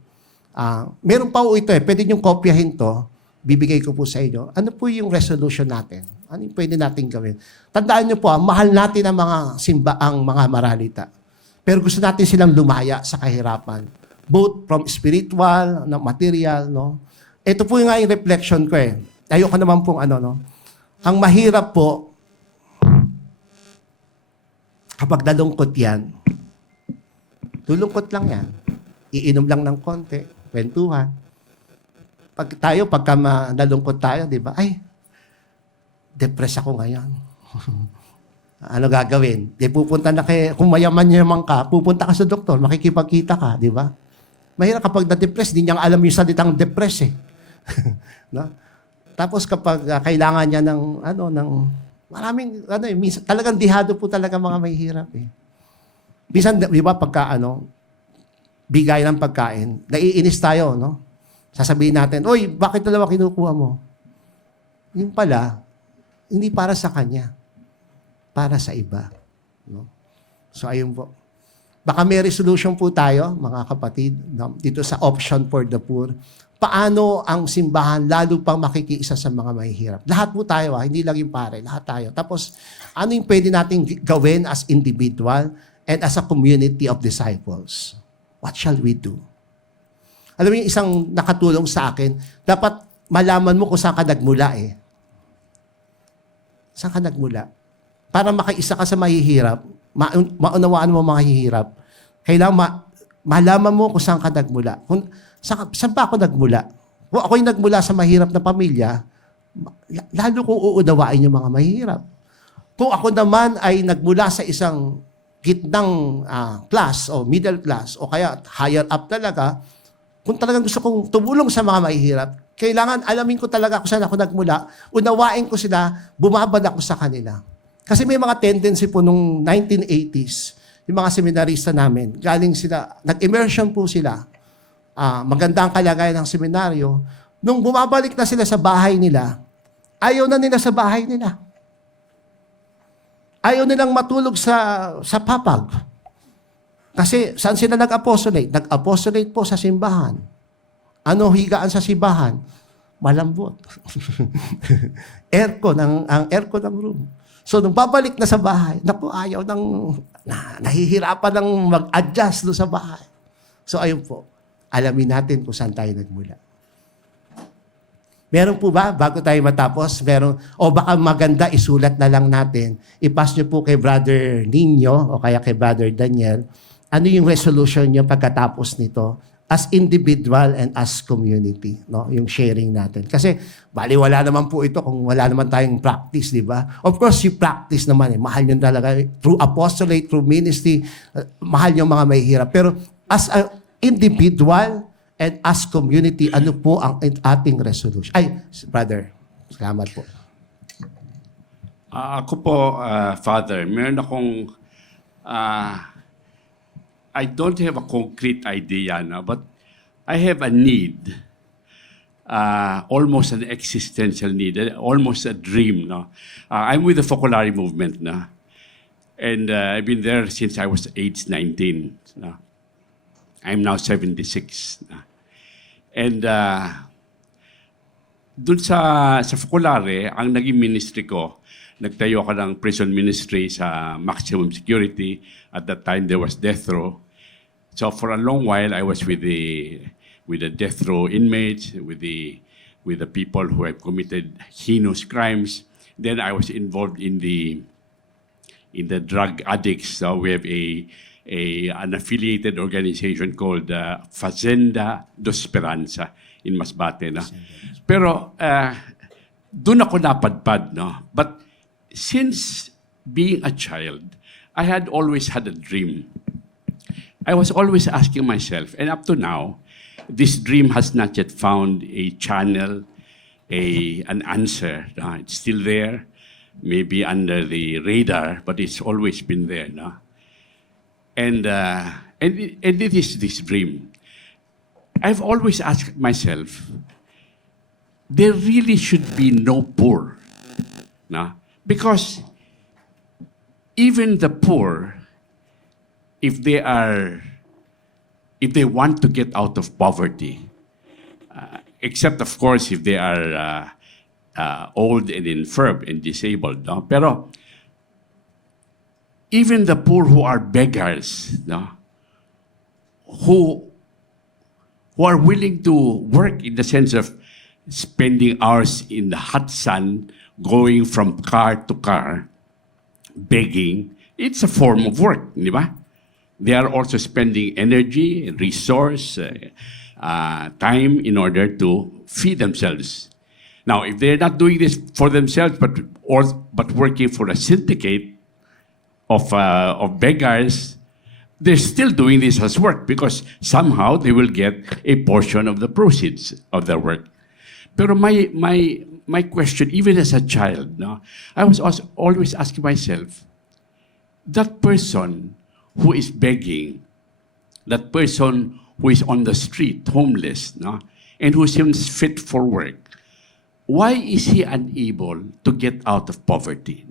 meron pa po ito eh, pwede nyo kopyahin to, bibigay ko po sa inyo. Ano po yung resolution natin? Ano yung pwede natin gawin? Tandaan nyo po, mahal natin ang mga maralita. Pero gusto natin silang lumaya sa kahirapan. Both from spiritual, material, no? Ito po yung reflection ko eh. Ayoko naman pong Ang mahirap po, kapag nalungkot yan, lulungkot lang yan. Iinom lang ng konti, kwentuhan. Pagka nalungkot tayo, di ba? Ay, depressed ako ngayon. Ano gagawin? Di pupunta na kung mayaman ka, pupunta ka sa doktor, makikipagkita ka, di ba? Mahirap kapag na-depressed, di niya alam yung salitang depressed eh. No? Tapos kapag kailangan niya ng maraming, minsan, talagang dihado po talaga mga mahihirap eh. Minsan, di ba, pagka bigay ng pagkain, naiinis tayo, no? Sasabihin natin, oy, bakit dalawa kinukuha mo? Yung pala, hindi para sa kanya. Para sa iba. No? So, ayun po. Baka may resolution po tayo, mga kapatid, no? Dito sa option for the poor. Paano ang simbahan lalo pang makikiisa sa mga mahihirap? Lahat po tayo, hindi lang yung pare, lahat tayo. Tapos, ano yung pwede natin gawin as individual and as a community of disciples? What shall we do? Alam mo yung isang nakatulong sa akin, dapat malaman mo kung saan ka nagmula eh. Saan ka nagmula? Para makaisa ka sa mahihirap, maunawaan mo mga mahihirap, kailangan malaman mo kung saan ka nagmula. Saan pa ako nagmula? Kung ako yung nagmula sa mahirap na pamilya, lalo kong uunawain yung mga mahirap. Kung ako naman ay nagmula sa isang gitnang class o middle class o kaya higher up talaga, kung talagang gusto kong tumulong sa mga mahihirap, kailangan alamin ko talaga kung saan ako nagmula, unawain ko sila, bumabad ako sa kanila. Kasi may mga tendency po nung 1980s, yung mga seminarista namin, galing sila, nag-immersion po sila, maganda ang kalagayan ng seminaryo, nung bumabalik na sila sa bahay nila, ayaw na nila sa bahay nila. Ayaw nilang matulog sa papag. Kasi saan sila nag-apostolate? Nag-apostolate po sa simbahan. Ano higaan sa simbahan? Malambot. Aircon, ang aircon ng room. So, nung babalik na sa bahay, naku, ayaw nahihirapan ng mag-adjust doon sa bahay. So, ayun po. Alamin natin kung saan tayo nagmula. Meron po ba, bago tayo matapos, baka maganda isulat na lang natin, ipass nyo po kay Brother Nino o kaya kay Brother Daniel, ano yung resolution nyo pagkatapos nito as individual and as community, no? Yung sharing natin. Kasi, wala naman po ito kung wala naman tayong practice, di ba? Of course, yung practice naman, mahal yun talaga. Through apostolate, through ministry, mahal yung mga mahihirap. Pero as an individual And as community, ano po ang ating resolution? Ay, brother, salamat po. Ako po, Father, meron akong, I don't have a concrete idea, no, but I have a need, almost an existential need, almost a dream. No? I'm with the Focolare movement, no? And I've been there since I was age 19. No? I'm now 76. No? And dun sa Focolare, ang naging ministry ko, nagtayo ako ng prison ministry sa maximum security. At that time, there was death row. So for a long while, I was with the death row inmates, with the people who have committed heinous crimes. Then I was involved in the drug addicts. So we have an affiliated organization called Fazenda dos Esperanza in Masbate. No? Pero doon ako napadpad. No? But since being a child, I had always had a dream. I was always asking myself, and up to now, this dream has not yet found a channel, an answer. It's still there, maybe under the radar, but it's always been there. No? And it is this dream. I've always asked myself, there really should be no poor. No? Because even the poor, if they want to get out of poverty, except of course if they are old and infirm and disabled, no? Pero even the poor who are beggars, no? who are willing to work in the sense of spending hours in the hot sun, going from car to car, begging, it's a form of work, di ba? They are also spending energy, resource, time in order to feed themselves. Now, if they're not doing this for themselves, but working for a syndicate of beggars, they're still doing this as work because somehow they will get a portion of the proceeds of their work. Pero my question, even as a child, no, I was also always asking myself, that person who is begging, that person who is on the street, homeless, no, and who seems fit for work, why is he unable to get out of poverty?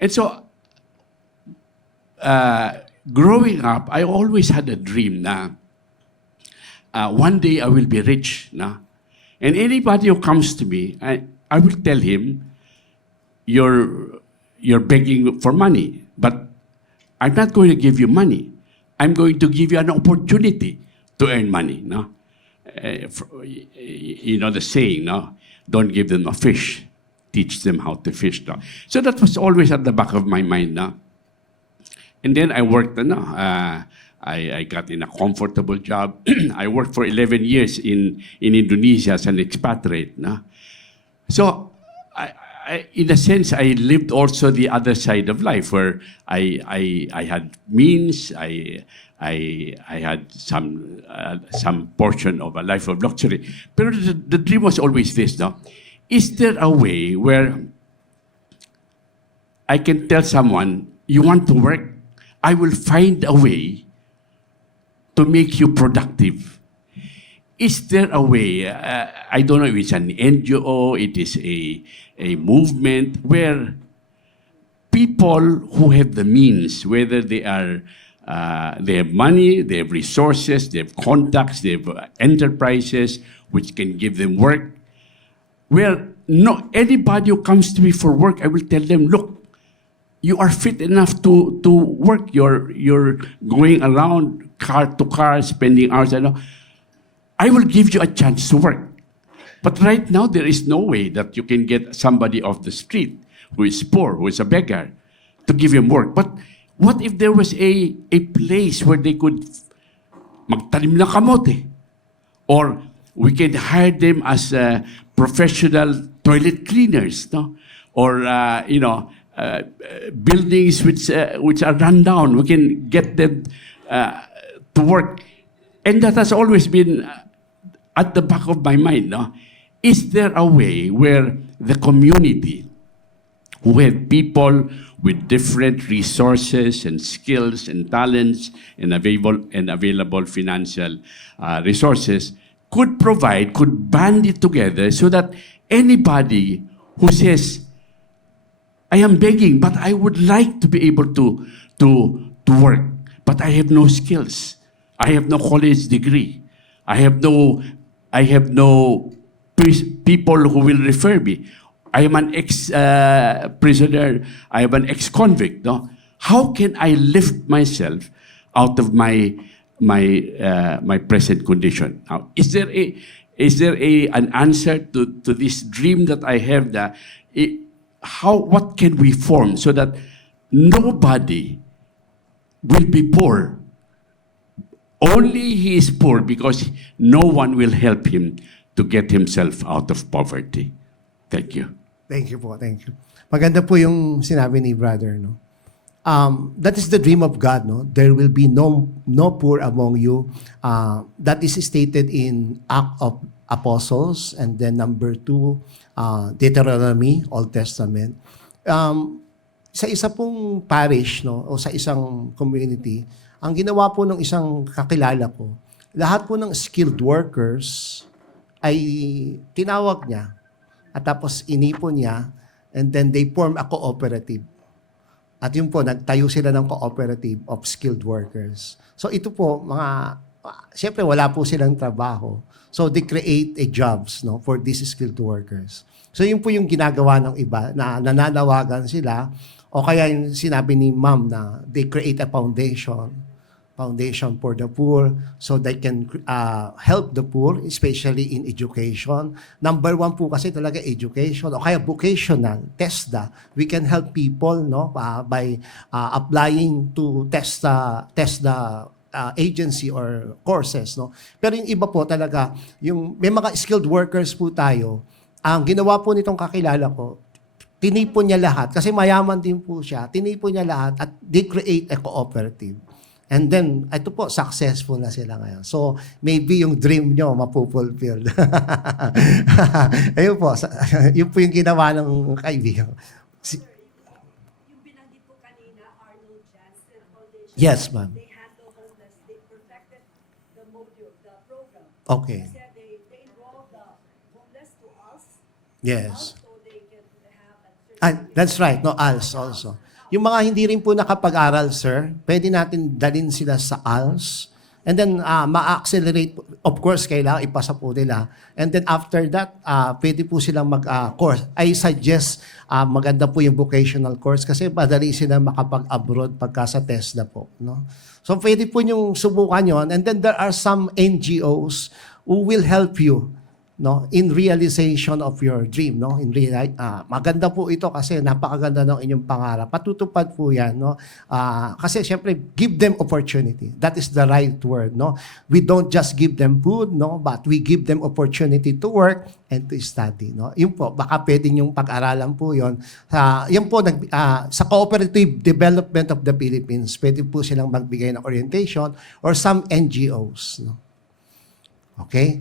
And so, growing up, I always had a dream na one day I will be rich. Na? And anybody who comes to me, I will tell him, you're begging for money, but I'm not going to give you money. I'm going to give you an opportunity to earn money. No? You know the saying, no? Don't give them a fish, teach them how to fish. No? So that was always at the back of my mind. No? And then I worked, I got in a comfortable job. I worked for 11 years in Indonesia as an expatriate. No? So, in a sense, I lived also the other side of life, where I had means, I had some portion of a life of luxury. But the dream was always this, no? Is there a way where I can tell someone, you want to work? I will find a way to make you productive. Is there a way, I don't know if it's an NGO, it is a movement where people who have the means, whether they have money, they have resources, they have contacts, they have enterprises which can give them work, where anybody who comes to me for work, I will tell them, look, you are fit enough to work. You're going around car to car, spending hours. I will give you a chance to work. But right now, there is no way that you can get somebody off the street who is poor, who is a beggar, to give him work. But what if there was a place where they could magtanim ng kamote? Or we can hire them as professional toilet cleaners, no? Or, buildings which are run down, we can get them to work And that has always been at the back of my mind. No? Is there a way where the community, with people with different resources and skills and talents and available financial resources, could band it together so that anybody who says, I am begging, but I would like to be able to work, but I have no skills. I have no college degree. I have no people who will refer me. I am an ex-prisoner. I am an ex-convict. No? How can I lift myself out of my present condition? Now, is there an answer to this dream that I have? What can we form so that nobody will be poor? Only he is poor because no one will help him to get himself out of poverty. Thank you. Thank you po, thank you. Maganda po yung sinabi ni brother, no? That is the dream of God, no? There will be no poor among you. That is stated in Act of Apostles, and then number 2, Deuteronomy, Old Testament. Sa isa pong parish, no, o sa isang community, ang ginawa po ng isang kakilala ko, lahat po ng skilled workers ay tinawag niya at tapos inipon niya, and then they form a cooperative. At yun po, nagtayo sila ng cooperative of skilled workers. So ito po, siyempre wala po silang trabaho. So they create jobs, no, for these skilled workers. So yun po yung ginagawa ng iba, na nananawagan sila, o kaya yung sinabi ni ma'am na they create a foundation for the poor, so they can help the poor, especially in education. Number 1 po kasi talaga education, o kaya vocational, TESDA. We can help people, no, by applying to TESDA agency or courses, no. Pero yung iba po talaga, yung may mga skilled workers po tayo, ang ginawa po nitong kakilala ko, tinipon niya lahat, kasi mayaman din po siya, tinipon niya lahat at they create a cooperative. And then, ito po, successful na sila ngayon. So, maybe yung dream nyo mapupulfilled. Ayun po, yun po yung ginawa ng kaibigan. Yung binanggit po kanina, Arnold Janssen Foundation. Yes, ma'am. They handle homeless. They perfected the module, the program. Okay. Kasi they enroll the homeless to us. Yes. So they can have That's right. No, ALS also. Yung mga hindi rin po nakapag-aral, sir, pwede natin dalhin sila sa ALS. And then, ma-accelerate. Of course, kailangan ipasa po nila. And then after that, pwede po silang mag-course. I suggest maganda po yung vocational course kasi madali sila makapag-abroad pagka sa TESDA po. No? So, pwede po yung subukan yon. And then there are some NGOs who will help you, no, in realization of your dream, no, maganda po ito kasi napakaganda ng inyong pangarap, patutupad po yan, no, kasi syempre give them opportunity, that is the right word, no. We don't just give them food, no, but we give them opportunity to work and to study, no. Yun po, baka pwede yung pag-aralan po yun. Yan po, sa Cooperative Development of the Philippines, pwede po silang magbigay ng orientation or some NGOs, no. Okay?